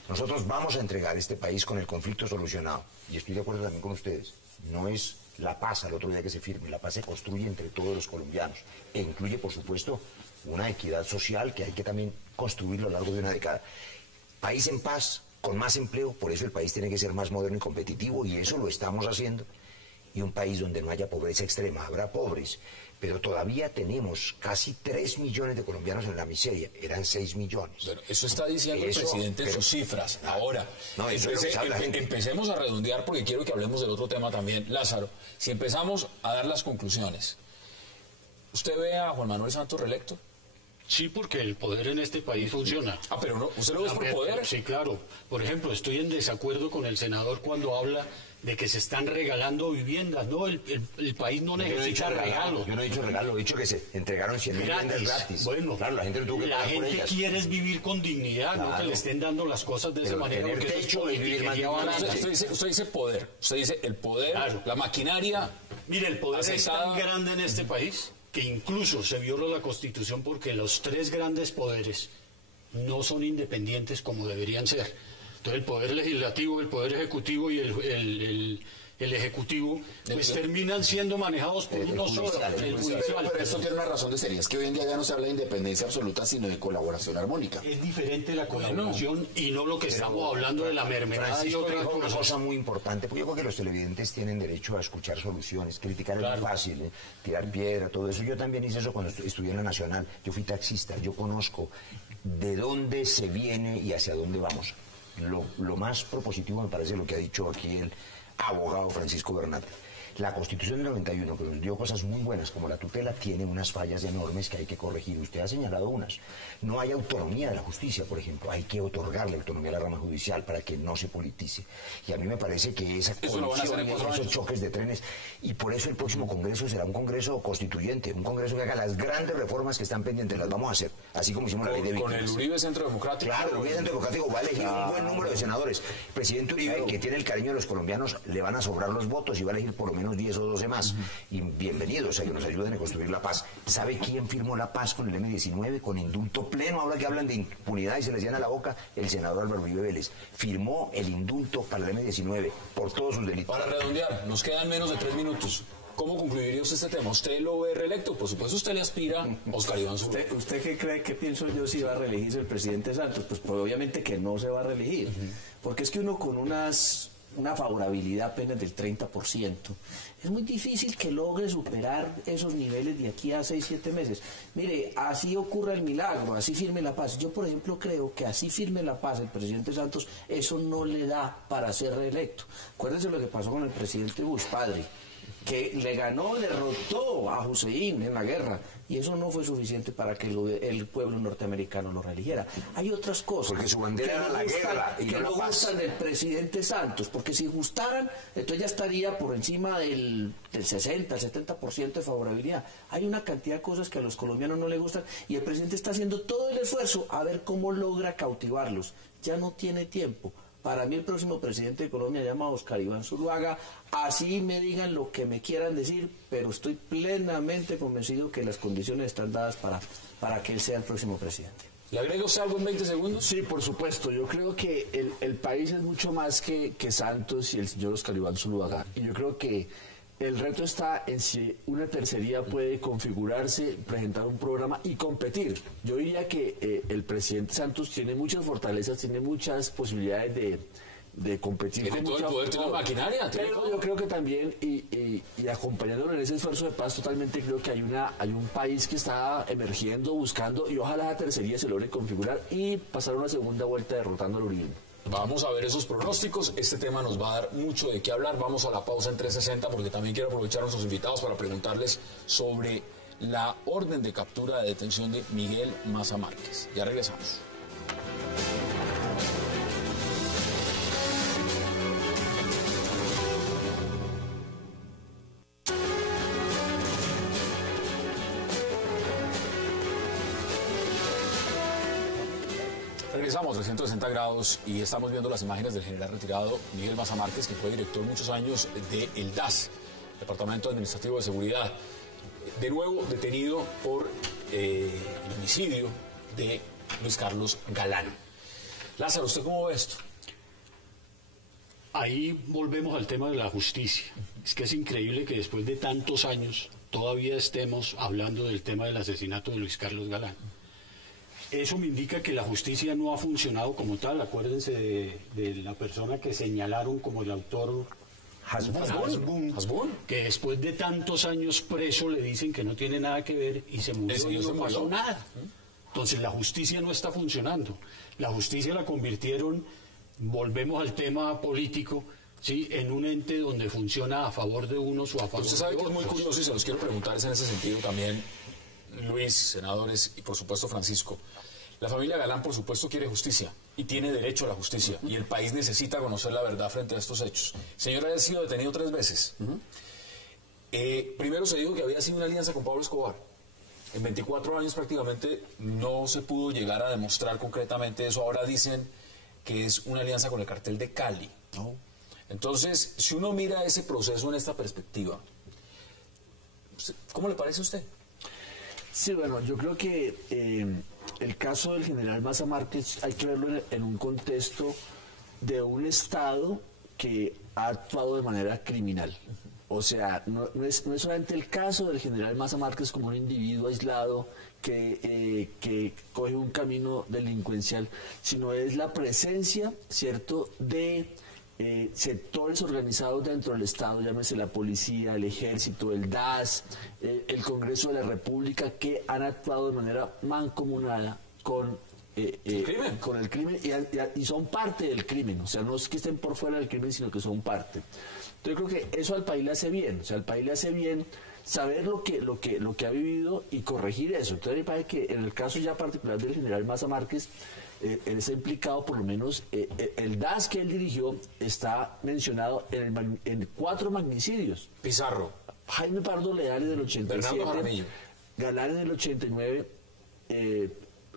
Nosotros vamos a entregar este país con el conflicto solucionado, y estoy de acuerdo también con ustedes. No es la paz al otro día que se firme, la paz se construye entre todos los colombianos, e incluye, por supuesto, una equidad social que hay que también construir a lo largo de una década. País en paz, con más empleo, por eso el país tiene que ser más moderno y competitivo, y eso lo estamos haciendo. Y un país donde no haya pobreza extrema, habrá pobres, pero todavía tenemos casi 3 millones de colombianos en la miseria, eran 6 millones. Pero eso está diciendo el presidente en sus cifras. Ahora, no, empecemos a redondear porque quiero que hablemos del otro tema también. Lázaro, si empezamos a dar las conclusiones, ¿usted ve a Juan Manuel Santos reelecto? Sí, porque el poder en este país funciona. Pero no, ¿usted lo ve por poder? Sí, claro. Por ejemplo, estoy en desacuerdo con el senador cuando habla de que se están regalando viviendas. No, el país no necesita regalos. Yo no he dicho regalo, he dicho que se entregaron 100.000 viviendas gratis. Bueno, claro, la gente no tuvo que pagar por ellas. La gente quiere vivir con dignidad, no que le estén dando las cosas de esa manera. Tener techo y vivir más Usted dice poder. Usted dice el poder, claro. La maquinaria. Mire, el poder es tan grande en este país que incluso se viola la Constitución porque los 3 grandes poderes no son independientes como deberían ser. Entonces el poder legislativo, el poder ejecutivo y el ejecutivo pues terminan siendo manejados por uno solo, el judicial. Pero esto tiene una razón de ser, es que hoy en día ya no se habla de independencia absoluta, sino de colaboración armónica. Es diferente la colaboración y no lo que estamos hablando de la mermelada y otra cosa. Una cosa muy importante, porque yo creo que los televidentes tienen derecho a escuchar soluciones, criticar es muy fácil, tirar piedra, todo eso. Yo también hice eso cuando estudié en la Nacional, yo fui taxista, yo conozco de dónde se viene y hacia dónde vamos. Lo más propositivo me parece lo que ha dicho aquí el abogado Francisco Bernat. La Constitución del 91, que nos dio cosas muy buenas, como la tutela, tiene unas fallas enormes que hay que corregir. Usted ha señalado unas. No hay autonomía de la justicia, por ejemplo. Hay que otorgarle autonomía a la rama judicial para que no se politice. Y a mí me parece que esa colisión, esos choques de trenes, y por eso el próximo Congreso será un Congreso constituyente, un Congreso que haga las grandes reformas que están pendientes, las vamos a hacer, así como hicimos la ley de víctimas. Con el Uribe Centro Democrático. Claro, el Uribe Centro Democrático va a elegir un buen número de senadores. El presidente Uribe, que tiene el cariño de los colombianos, le van a sobrar los votos y va a elegir por lo menos 10 o 12 más. Y bienvenidos a que nos ayuden a construir la paz. ¿Sabe quién firmó la paz con el M-19? Con indulto pleno, ahora que hablan de impunidad y se les llena la boca, el senador Álvaro Uribe Vélez. Firmó el indulto para el M-19 por todos sus delitos. Para redondear, nos quedan menos de 3 minutos. ¿Cómo concluiría usted este tema? ¿Usted lo ve reelecto? Por supuesto, usted le aspira a Oscar Iván Zuluaga. ¿Usted qué cree, qué pienso yo si va a reelegirse el presidente Santos? Pues obviamente que no se va a reelegir. Porque es que uno con una favorabilidad apenas del 30%, es muy difícil que logre superar esos niveles de aquí a 6, 7 meses. Mire, así ocurre el milagro, así firme la paz. Yo, por ejemplo, creo que así firme la paz el presidente Santos, eso no le da para ser reelecto. Acuérdense lo que pasó con el presidente Bush, padre, que le ganó, derrotó a Hussein en la guerra, y eso no fue suficiente para que el pueblo norteamericano lo reeligiera. Hay otras cosas porque su bandera era la guerra y que no gustan del presidente Santos, porque si gustaran, entonces ya estaría por encima del 60, el 70% de favorabilidad. Hay una cantidad de cosas que a los colombianos no les gustan, y el presidente está haciendo todo el esfuerzo a ver cómo logra cautivarlos. Ya no tiene tiempo. Para mí el próximo presidente de Colombia se llama Oscar Iván Zuluaga. Así me digan lo que me quieran decir, pero estoy plenamente convencido que las condiciones están dadas para que él sea el próximo presidente. ¿Le agrego usted algo en 20 segundos? Sí, por supuesto. Yo creo que el país es mucho más que Santos y el señor Oscar Iván Zuluaga. Y yo creo que el reto está en si una tercería puede configurarse, presentar un programa y competir. Yo diría que el presidente Santos tiene muchas fortalezas, tiene muchas posibilidades de competir. Tiene todo el poder, tiene la maquinaria. Pero yo creo que también, y acompañándolo en ese esfuerzo de paz, totalmente creo que hay un país que está emergiendo, buscando, y ojalá la tercería se logre configurar y pasar una segunda vuelta derrotando al Uribe. Vamos a ver esos pronósticos. Este tema nos va a dar mucho de qué hablar. Vamos a la pausa en 360 porque también quiero aprovechar a nuestros invitados para preguntarles sobre la orden de captura de detención de Miguel Maza Márquez. Ya regresamos. Regresamos 360 grados y estamos viendo las imágenes del general retirado Miguel Maza Márquez, que fue director muchos años de el DAS, Departamento Administrativo de Seguridad, de nuevo detenido por el homicidio de Luis Carlos Galán. Lázaro, ¿usted cómo ve esto? Ahí volvemos al tema de la justicia. Es que es increíble que después de tantos años todavía estemos hablando del tema del asesinato de Luis Carlos Galán. Eso me indica que la justicia no ha funcionado como tal. Acuérdense de la persona que señalaron como el autor, Hasbún, que después de tantos años preso le dicen que no tiene nada que ver y se murió y no pasó nada. Entonces la justicia no está funcionando. La justicia la convirtieron, volvemos al tema político, ¿sí?, en un ente donde funciona a favor de unos o a favor de otros. Usted sabe que es muy curioso y se los quiero preguntar en ese sentido también, Luis, senadores y por supuesto Francisco. La familia Galán por supuesto quiere justicia y tiene derecho a la justicia y el país necesita conocer la verdad frente a estos hechos. El señor había sido detenido 3 veces. Primero se dijo que había sido una alianza con Pablo Escobar. En 24 años prácticamente no se pudo llegar a demostrar concretamente eso. Ahora dicen que es una alianza con el cartel de Cali. Entonces, si uno mira ese proceso en esta perspectiva, ¿cómo le parece a usted? Sí, bueno, yo creo que el caso del general Maza Márquez hay que verlo en un contexto de un Estado que ha actuado de manera criminal. O sea, no es solamente el caso del general Maza Márquez como un individuo aislado que coge un camino delincuencial, sino es la presencia, ¿cierto?, de sectores organizados dentro del Estado, llámese la policía, el ejército, el DAS, el Congreso de la República, que han actuado de manera mancomunada con con el crimen y son parte del crimen, o sea, no es que estén por fuera del crimen, sino que son parte. Entonces yo creo que eso al país le hace bien, o sea, al país le hace bien saber lo que ha vivido y corregir eso. Entonces me parece que en el caso ya particular del general Maza Márquez, él está implicado, por lo menos el DAS que él dirigió está mencionado en 4 magnicidios. Pizarro. Jaime Pardo Leal del 87, Galán en el 89,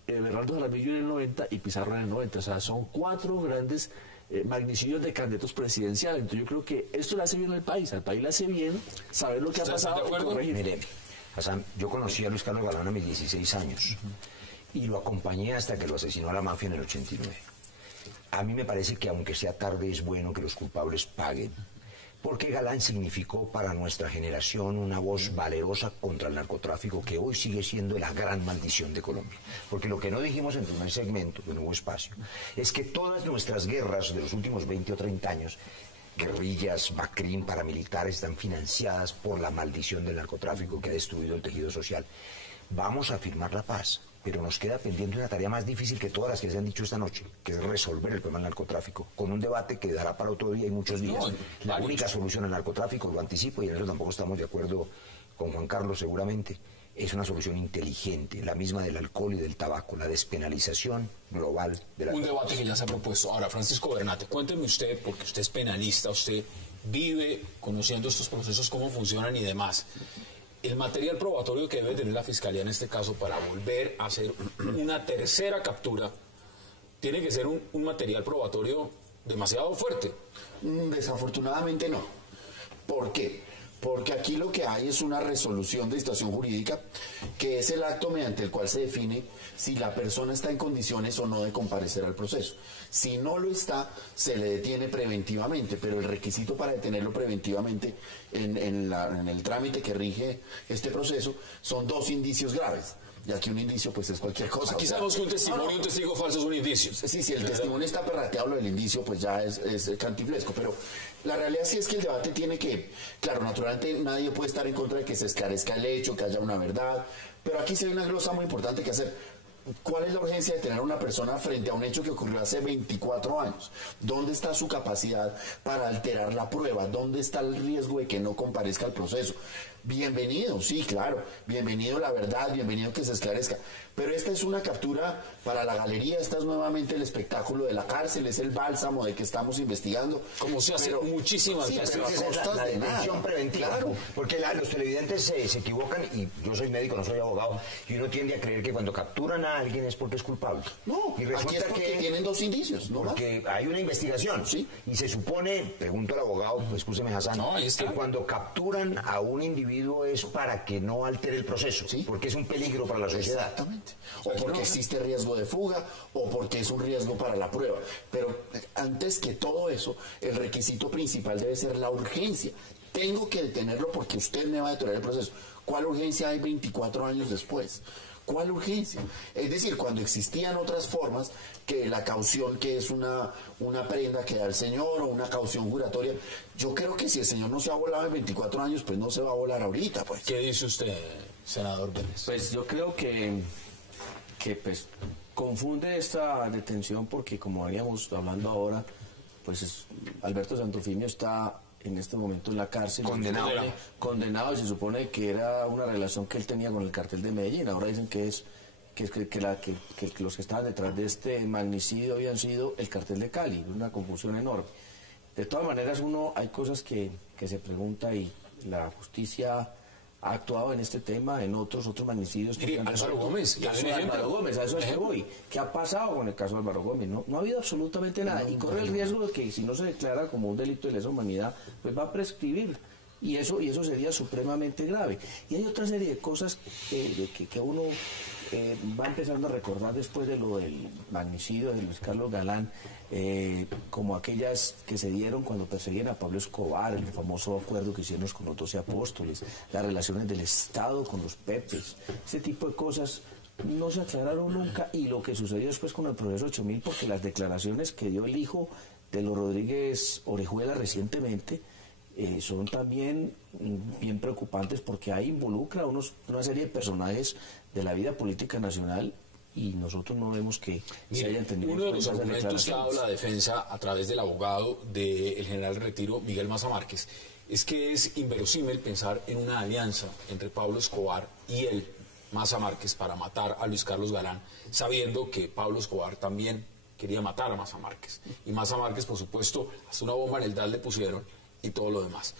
Bernardo Jaramillo en el 90 y Pizarro en el 90. O sea, son 4 grandes magnicidios de candidatos presidenciales. Entonces yo creo que esto le hace bien al país le hace bien saber lo que ha pasado y corregir. Mire, Hassan, yo conocí a Luis Carlos Galán a mis 16 años y lo acompañé hasta que lo asesinó a la mafia en el 89. A mí me parece que aunque sea tarde es bueno que los culpables paguen, porque Galán significó para nuestra generación una voz valerosa contra el narcotráfico que hoy sigue siendo la gran maldición de Colombia. Porque lo que no dijimos en el primer segmento, de Nuevo Espacio, es que todas nuestras guerras de los últimos 20 o 30 años, guerrillas, BACRIM, paramilitares, están financiadas por la maldición del narcotráfico que ha destruido el tejido social. Vamos a firmar la paz, pero nos queda pendiente una tarea más difícil que todas las que se han dicho esta noche, que es resolver el problema del narcotráfico, con un debate que dará para otro día y muchos días. La única solución al narcotráfico, lo anticipo, y en eso tampoco estamos de acuerdo con Juan Carlos seguramente, es una solución inteligente, la misma del alcohol y del tabaco, la despenalización global de la Un debate que ya se ha propuesto. Ahora, Francisco Bernate, cuénteme usted, porque usted es penalista, usted vive conociendo estos procesos, cómo funcionan y demás. El material probatorio que debe tener la Fiscalía en este caso para volver a hacer una tercera captura tiene que ser un material probatorio demasiado fuerte. Desafortunadamente no. ¿Por qué? Porque aquí lo que hay es una resolución de situación jurídica, que es el acto mediante el cual se define si la persona está en condiciones o no de comparecer al proceso. Si no lo está, se le detiene preventivamente, pero el requisito para detenerlo preventivamente en el trámite que rige este proceso son 2 indicios graves. Y aquí un indicio pues es cualquier cosa. Aquí sabemos que un testimonio y un testigo falso es un indicio. Sí, si el testimonio está perrateado, lo del indicio pues ya es cantinflesco, pero la realidad sí es que el debate tiene que, claro, naturalmente nadie puede estar en contra de que se esclarezca el hecho, que haya una verdad, pero aquí sí hay una glosa muy importante que hacer. ¿Cuál es la urgencia de tener a una persona frente a un hecho que ocurrió hace 24 años? ¿Dónde está su capacidad para alterar la prueba? ¿Dónde está el riesgo de que no comparezca al proceso? Bienvenido, sí, claro, bienvenido la verdad, bienvenido que se esclarezca. Pero esta es una captura para la galería, esta es nuevamente el espectáculo de la cárcel, es el bálsamo de que estamos investigando. Como se hace muchísimas veces. Sí, pero es la detención preventiva. Claro. Porque los televidentes se equivocan, y yo soy médico, no soy abogado, y uno tiende a creer que cuando capturan a alguien es porque es culpable. No, y resulta aquí es porque que tienen 2 indicios, ¿no? Porque hay una investigación, ¿sí? Y se supone, pregunto al abogado, excúseme Hassan, que cuando capturan a un individuo es para que no altere el proceso, ¿sí? Porque es un peligro para la sociedad. Exactamente. O porque existe riesgo de fuga, o porque es un riesgo para la prueba. Pero antes que todo eso, el requisito principal debe ser la urgencia. Tengo que detenerlo porque usted me va a detener el proceso. ¿Cuál urgencia hay 24 años después? ¿Cuál urgencia? Es decir, cuando existían otras formas, que la caución, que es una prenda que da el señor, o una caución juratoria, yo creo que si el señor no se ha volado en 24 años, pues no se va a volar ahorita, pues. ¿Qué dice usted, senador Vélez? Pues yo creo que pues confunde esta detención porque, como veníamos hablando ahora, pues Alberto Santofimio está en este momento en la cárcel. Condenado, y se supone que era una relación que él tenía con el cartel de Medellín. Ahora dicen que los que estaban detrás de este magnicidio habían sido el cartel de Cali. Una confusión enorme. De todas maneras, hay cosas que se pregunta, y la justicia ha actuado en este tema, en otros magnicidios. Álvaro Gómez. Álvaro Gómez, a eso es que voy. ¿Qué ha pasado con el caso de Álvaro Gómez? No ha habido absolutamente nada. Y corre el riesgo de que, si no se declara como un delito de lesa humanidad, pues va a prescribir. Y eso sería supremamente grave. Y hay otra serie de cosas que uno va empezando a recordar después de lo del magnicidio de Luis Carlos Galán, como aquellas que se dieron cuando perseguían a Pablo Escobar, el famoso acuerdo que hicieron con los 12 apóstoles, las relaciones del Estado con los pepes, ese tipo de cosas no se aclararon nunca. Y lo que sucedió después con el proceso 8000, porque las declaraciones que dio el hijo de los Rodríguez Orejuela recientemente son también bien preocupantes, porque ahí involucra una serie de personajes de la vida política nacional y nosotros no vemos que se hayan tenido uno de los esas argumentos que ha dado declaraciones. la defensa a través del abogado del general de retiro Miguel Maza Márquez es que es inverosímil pensar en una alianza entre Pablo Escobar y él, Maza Márquez, para matar a Luis Carlos Galán, sabiendo que Pablo Escobar también quería matar a Maza Márquez. Y Maza Márquez, por supuesto, hasta una bomba en el DAS le pusieron y todo lo demás.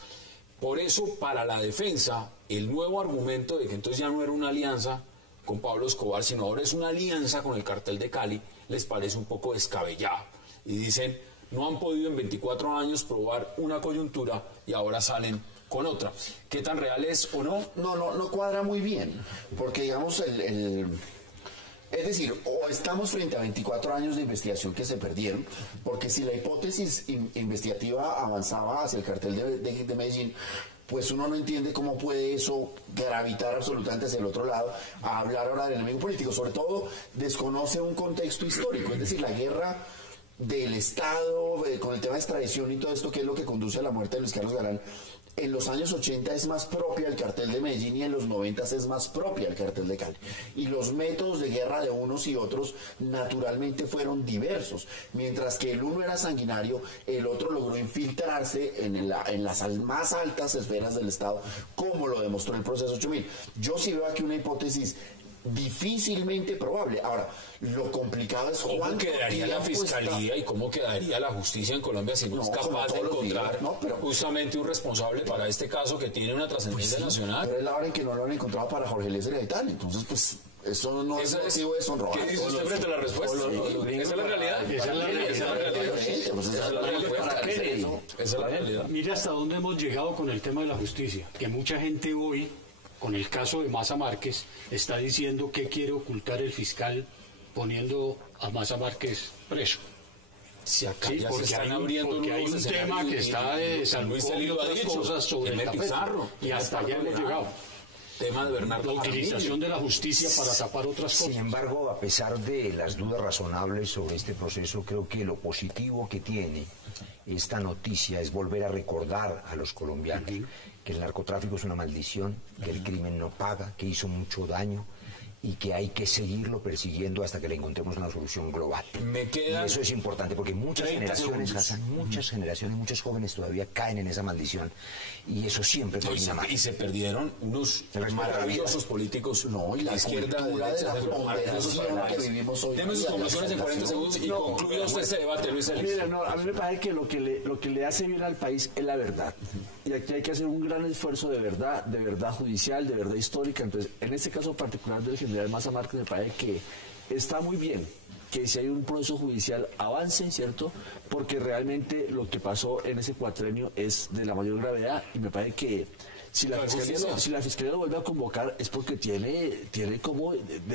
Por eso, para la defensa, el nuevo argumento de que entonces ya no era una alianza con Pablo Escobar, sino ahora es una alianza con el cartel de Cali, les parece un poco descabellado. Y dicen, no han podido en 24 años probar una coyuntura y ahora salen con otra. ¿Qué tan real es o no? No cuadra muy bien, porque digamos es decir, o estamos frente a 24 años de investigación que se perdieron, porque si la hipótesis investigativa avanzaba hacia el cartel de Medellín, pues uno no entiende cómo puede eso gravitar absolutamente hacia el otro lado a hablar ahora del enemigo político. Sobre todo desconoce un contexto histórico, es decir, la guerra del Estado, con el tema de extradición y todo esto, que es lo que conduce a la muerte de Luis Carlos Galán. En los años 80 es más propia el cartel de Medellín y en los 90 es más propia el cartel de Cali. Y los métodos de guerra de unos y otros naturalmente fueron diversos. Mientras que el uno era sanguinario, el otro logró infiltrarse en las más altas esferas del Estado, como lo demostró el proceso 8000. Yo sí veo aquí una hipótesis difícilmente probable. Ahora, lo complicado es ¿Cómo quedaría la fiscalía y cómo quedaría la justicia en Colombia si no es capaz de encontrar justamente un responsable para este caso que tiene una trascendencia nacional? Pero es la hora en que no lo han encontrado para Jorge Eliezer Gaitán. Entonces, pues, eso no es motivo de sonrojar. ¿Qué dice usted frente a la respuesta? ¿Esa es la realidad? Esa es la realidad. Mira hasta dónde hemos llegado con el tema de la justicia, que mucha gente hoy, con el caso de Maza Márquez, está diciendo que quiere ocultar el fiscal poniendo a Maza Márquez preso. Si acá Sí, ya porque se están hay, abriendo porque hay nuevos un tema escenarios que está de San Luis Celio ha otras dicho, cosas sobre el tapete. Pizarro, Y hasta allá hemos llegado. tema de Bernardo La utilización de la justicia para tapar otras cosas. Sin embargo, a pesar de las dudas razonables sobre este proceso, creo que lo positivo que tiene esta noticia es volver a recordar a los colombianos que el narcotráfico es una maldición, que el crimen no paga, que hizo mucho daño y que hay que seguirlo persiguiendo hasta que le encontremos una solución global. Y eso es importante porque muchas generaciones, Hassan, muchos jóvenes todavía caen en esa maldición y eso siempre termina mal. Y se perdieron unos maravillosos políticos y la izquierda, cultura derecha, de la ponderación que vivimos hoy. Deme sus conclusiones en 40 segundos y concluya usted este debate, Luis Ellis. Mira, no, a mí me parece que lo que le hace bien al país es la verdad. Y aquí hay que hacer un gran esfuerzo de verdad judicial, de verdad histórica. Entonces, en este caso particular del general Maza Márquez, me parece que está muy bien que si hay un proceso judicial avance, ¿cierto? Porque realmente lo que pasó en ese cuatrenio es de la mayor gravedad y me parece que si la fiscalía lo vuelve a convocar es porque tiene como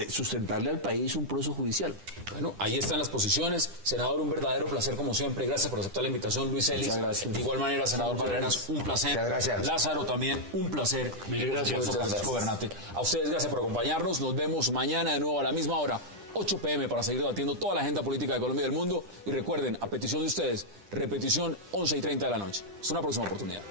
sustentarle al país un proceso judicial. Bueno, ahí están las posiciones. Senador, un verdadero placer como siempre. Gracias por aceptar la invitación, Luis Ellis. De igual manera, senador Barreras, un placer. Gracias. Lázaro, también un placer. Gracias. Francisco Bernate. A ustedes, gracias por acompañarnos. Nos vemos mañana de nuevo a la misma hora, 8 p.m. para seguir debatiendo toda la agenda política de Colombia y del mundo. Y recuerden, a petición de ustedes, repetición 11:30 de la noche. Hasta una próxima oportunidad.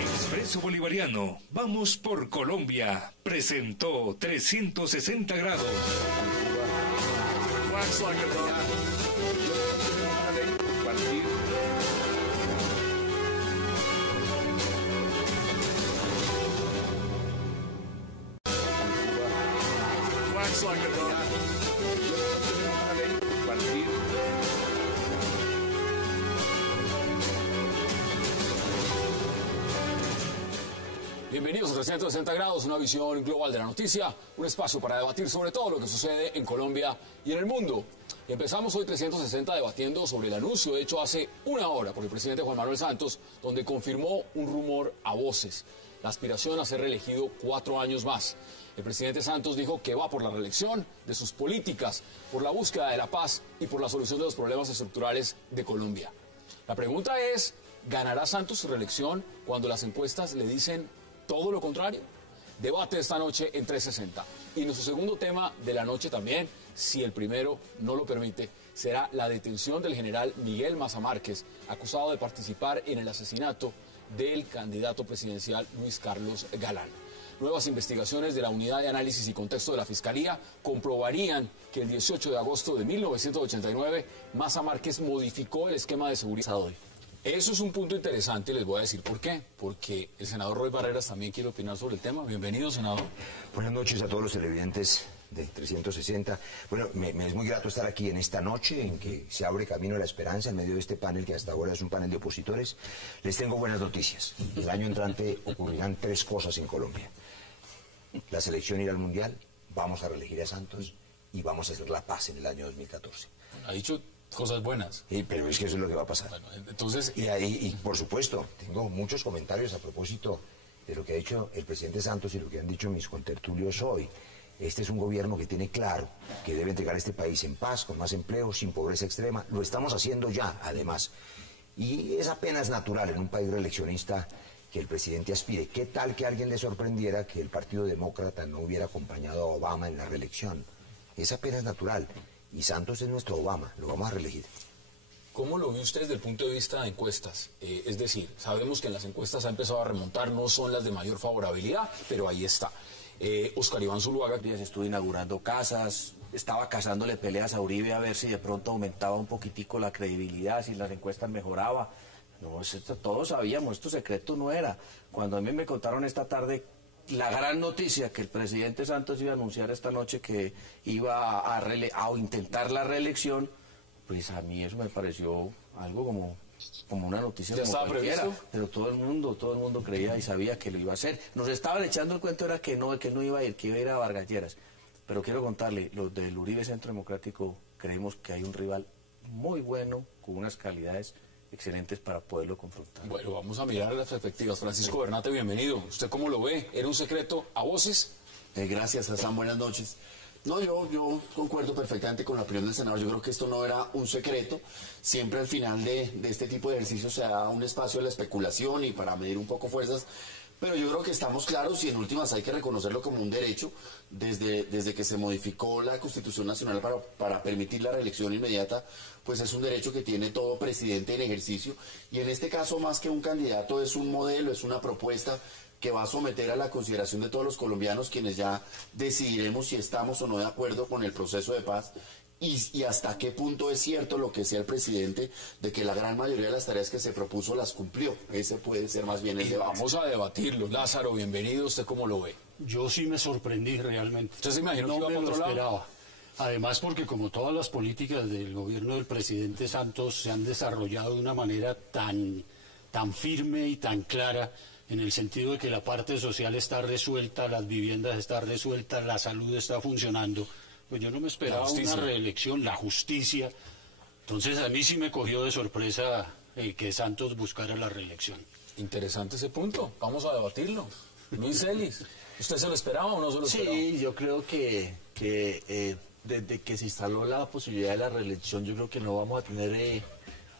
Expreso Bolivariano, vamos por Colombia, presentó 360 grados. Bienvenidos a 360 grados, una visión global de la noticia, un espacio para debatir sobre todo lo que sucede en Colombia y en el mundo. Empezamos hoy 360 debatiendo sobre el anuncio hecho hace una hora por el presidente Juan Manuel Santos, donde confirmó un rumor a voces, la aspiración a ser reelegido 4 años más. El presidente Santos dijo que va por la reelección de sus políticas, por la búsqueda de la paz y por la solución de los problemas estructurales de Colombia. La pregunta es, ¿ganará Santos su reelección cuando las encuestas le dicen todo lo contrario? Debate esta noche en 360. Y nuestro segundo tema de la noche también, si el primero no lo permite, será la detención del general Miguel Maza Márquez, acusado de participar en el asesinato del candidato presidencial Luis Carlos Galán. Nuevas investigaciones de la Unidad de Análisis y Contexto de la Fiscalía comprobarían que el 18 de agosto de 1989 Maza Márquez modificó el esquema de seguridad hoy. Eso es un punto interesante y les voy a decir por qué. Porque el senador Roy Barreras también quiere opinar sobre el tema. Bienvenido, senador. Buenas noches a todos los televidentes de 360. Bueno, me es muy grato estar aquí en esta noche en que se abre camino a la esperanza en medio de este panel que hasta ahora es un panel de opositores. Les tengo buenas noticias. El año entrante ocurrirán 3 cosas en Colombia. La selección irá al Mundial, vamos a reelegir a Santos y vamos a hacer la paz en el año 2014. Ha dicho cosas buenas. Pero es que eso es lo que va a pasar. Bueno, entonces... Y por supuesto, tengo muchos comentarios a propósito de lo que ha dicho el presidente Santos y lo que han dicho mis contertulios hoy. Este es un gobierno que tiene claro que debe entregar este país en paz, con más empleo, sin pobreza extrema. Lo estamos haciendo ya, además. Y es apenas natural en un país reeleccionista que el presidente aspire. ¿Qué tal que a alguien le sorprendiera que el Partido Demócrata no hubiera acompañado a Obama en la reelección? Es apenas natural. Y Santos es nuestro Obama, lo vamos a reelegir. ¿Cómo lo ve usted desde el punto de vista de encuestas? Es decir, sabemos que en las encuestas ha empezado a remontar, no son las de mayor favorabilidad, pero ahí está. Oscar Iván Zuluaga. Estuvo inaugurando casas, estaba cazándole peleas a Uribe a ver si de pronto aumentaba un poquitico la credibilidad, si las encuestas mejoraba. No, esto, todos sabíamos, esto secreto no era. Cuando a mí me contaron esta tarde la gran noticia que el presidente Santos iba a anunciar esta noche que iba a intentar la reelección, pues a mí eso me pareció algo como una noticia. ¿Ya como estaba cualquiera, previsto? pero todo el mundo creía y sabía que lo iba a hacer. Nos estaban echando el cuento, era que no iba a ir, que iba a ir a Vargas Lleras. Pero quiero contarle, los del Uribe Centro Democrático creemos que hay un rival muy bueno, con unas calidades excelentes para poderlo confrontar. Bueno, vamos a mirar las perspectivas. Francisco Bernate, bienvenido. ¿Usted cómo lo ve? ¿Era un secreto a voces? Gracias, Hassan. Buenas noches. No, yo concuerdo perfectamente con la opinión del senador. Yo creo que esto no era un secreto. Siempre al final de este tipo de ejercicios se da un espacio a la especulación y para medir un poco fuerzas. Pero yo creo que estamos claros y en últimas hay que reconocerlo como un derecho desde que se modificó la Constitución Nacional para permitir la reelección inmediata, pues es un derecho que tiene todo presidente en ejercicio y en este caso más que un candidato es un modelo, es una propuesta que va a someter a la consideración de todos los colombianos quienes ya decidiremos si estamos o no de acuerdo con el proceso de paz. Y hasta qué punto es cierto lo que decía el presidente de que la gran mayoría de las tareas que se propuso las cumplió. Ese puede ser más bien el debate. Vamos a debatirlo. Lázaro, bienvenido. ¿Usted cómo lo ve? Yo sí me sorprendí realmente. ¿Usted se imaginó que no iba me para lo otro lado? esperaba. Además porque como todas las políticas del gobierno del presidente Santos se han desarrollado de una manera tan firme y tan clara, en el sentido de que la parte social está resuelta, las viviendas están resueltas, la salud está funcionando. Pues yo no me esperaba una reelección, la justicia. Entonces a mí sí me cogió de sorpresa que Santos buscara la reelección. Interesante ese punto. Vamos a debatirlo. Luis Celis, ¿usted se lo esperaba o no se lo esperaba? Sí, yo creo que desde que se instaló la posibilidad de la reelección, yo creo que no vamos a tener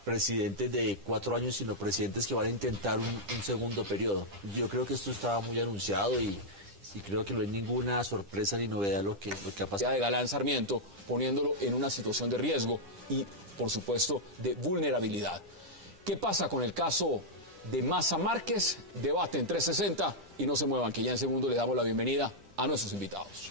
presidentes de 4 años, sino presidentes que van a intentar un segundo periodo. Yo creo que esto estaba muy anunciado y creo que no hay ninguna sorpresa ni novedad lo que ha pasado. De Galán Sarmiento, poniéndolo en una situación de riesgo y, por supuesto, de vulnerabilidad. ¿Qué pasa con el caso de Maza Márquez? Debate en 360 y no se muevan, que ya en segundo le damos la bienvenida a nuestros invitados.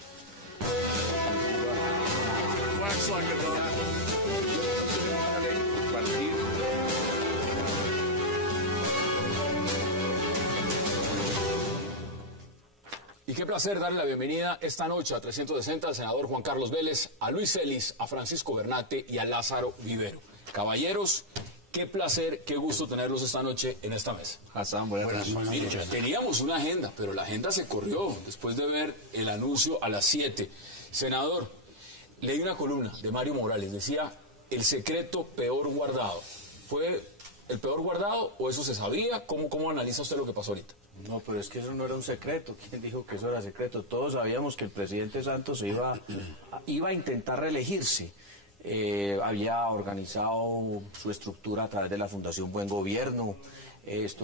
Y qué placer darle la bienvenida esta noche a 360 al senador Juan Carlos Vélez, a Luis Celis, a Francisco Bernate y a Lázaro Vivero. Caballeros, qué placer, qué gusto tenerlos esta noche en esta mesa. Hassan, buenas noches. Teníamos una agenda, pero la agenda se corrió después de ver el anuncio a las 7. Senador, leí una columna de Mario Morales, decía, el secreto peor guardado. ¿Fue el peor guardado o eso se sabía? ¿Cómo analiza usted lo que pasó ahorita? No, pero es que eso no era un secreto. ¿Quién dijo que eso era secreto? Todos sabíamos que el presidente Santos iba a intentar reelegirse. Había organizado su estructura a través de la Fundación Buen Gobierno. Esto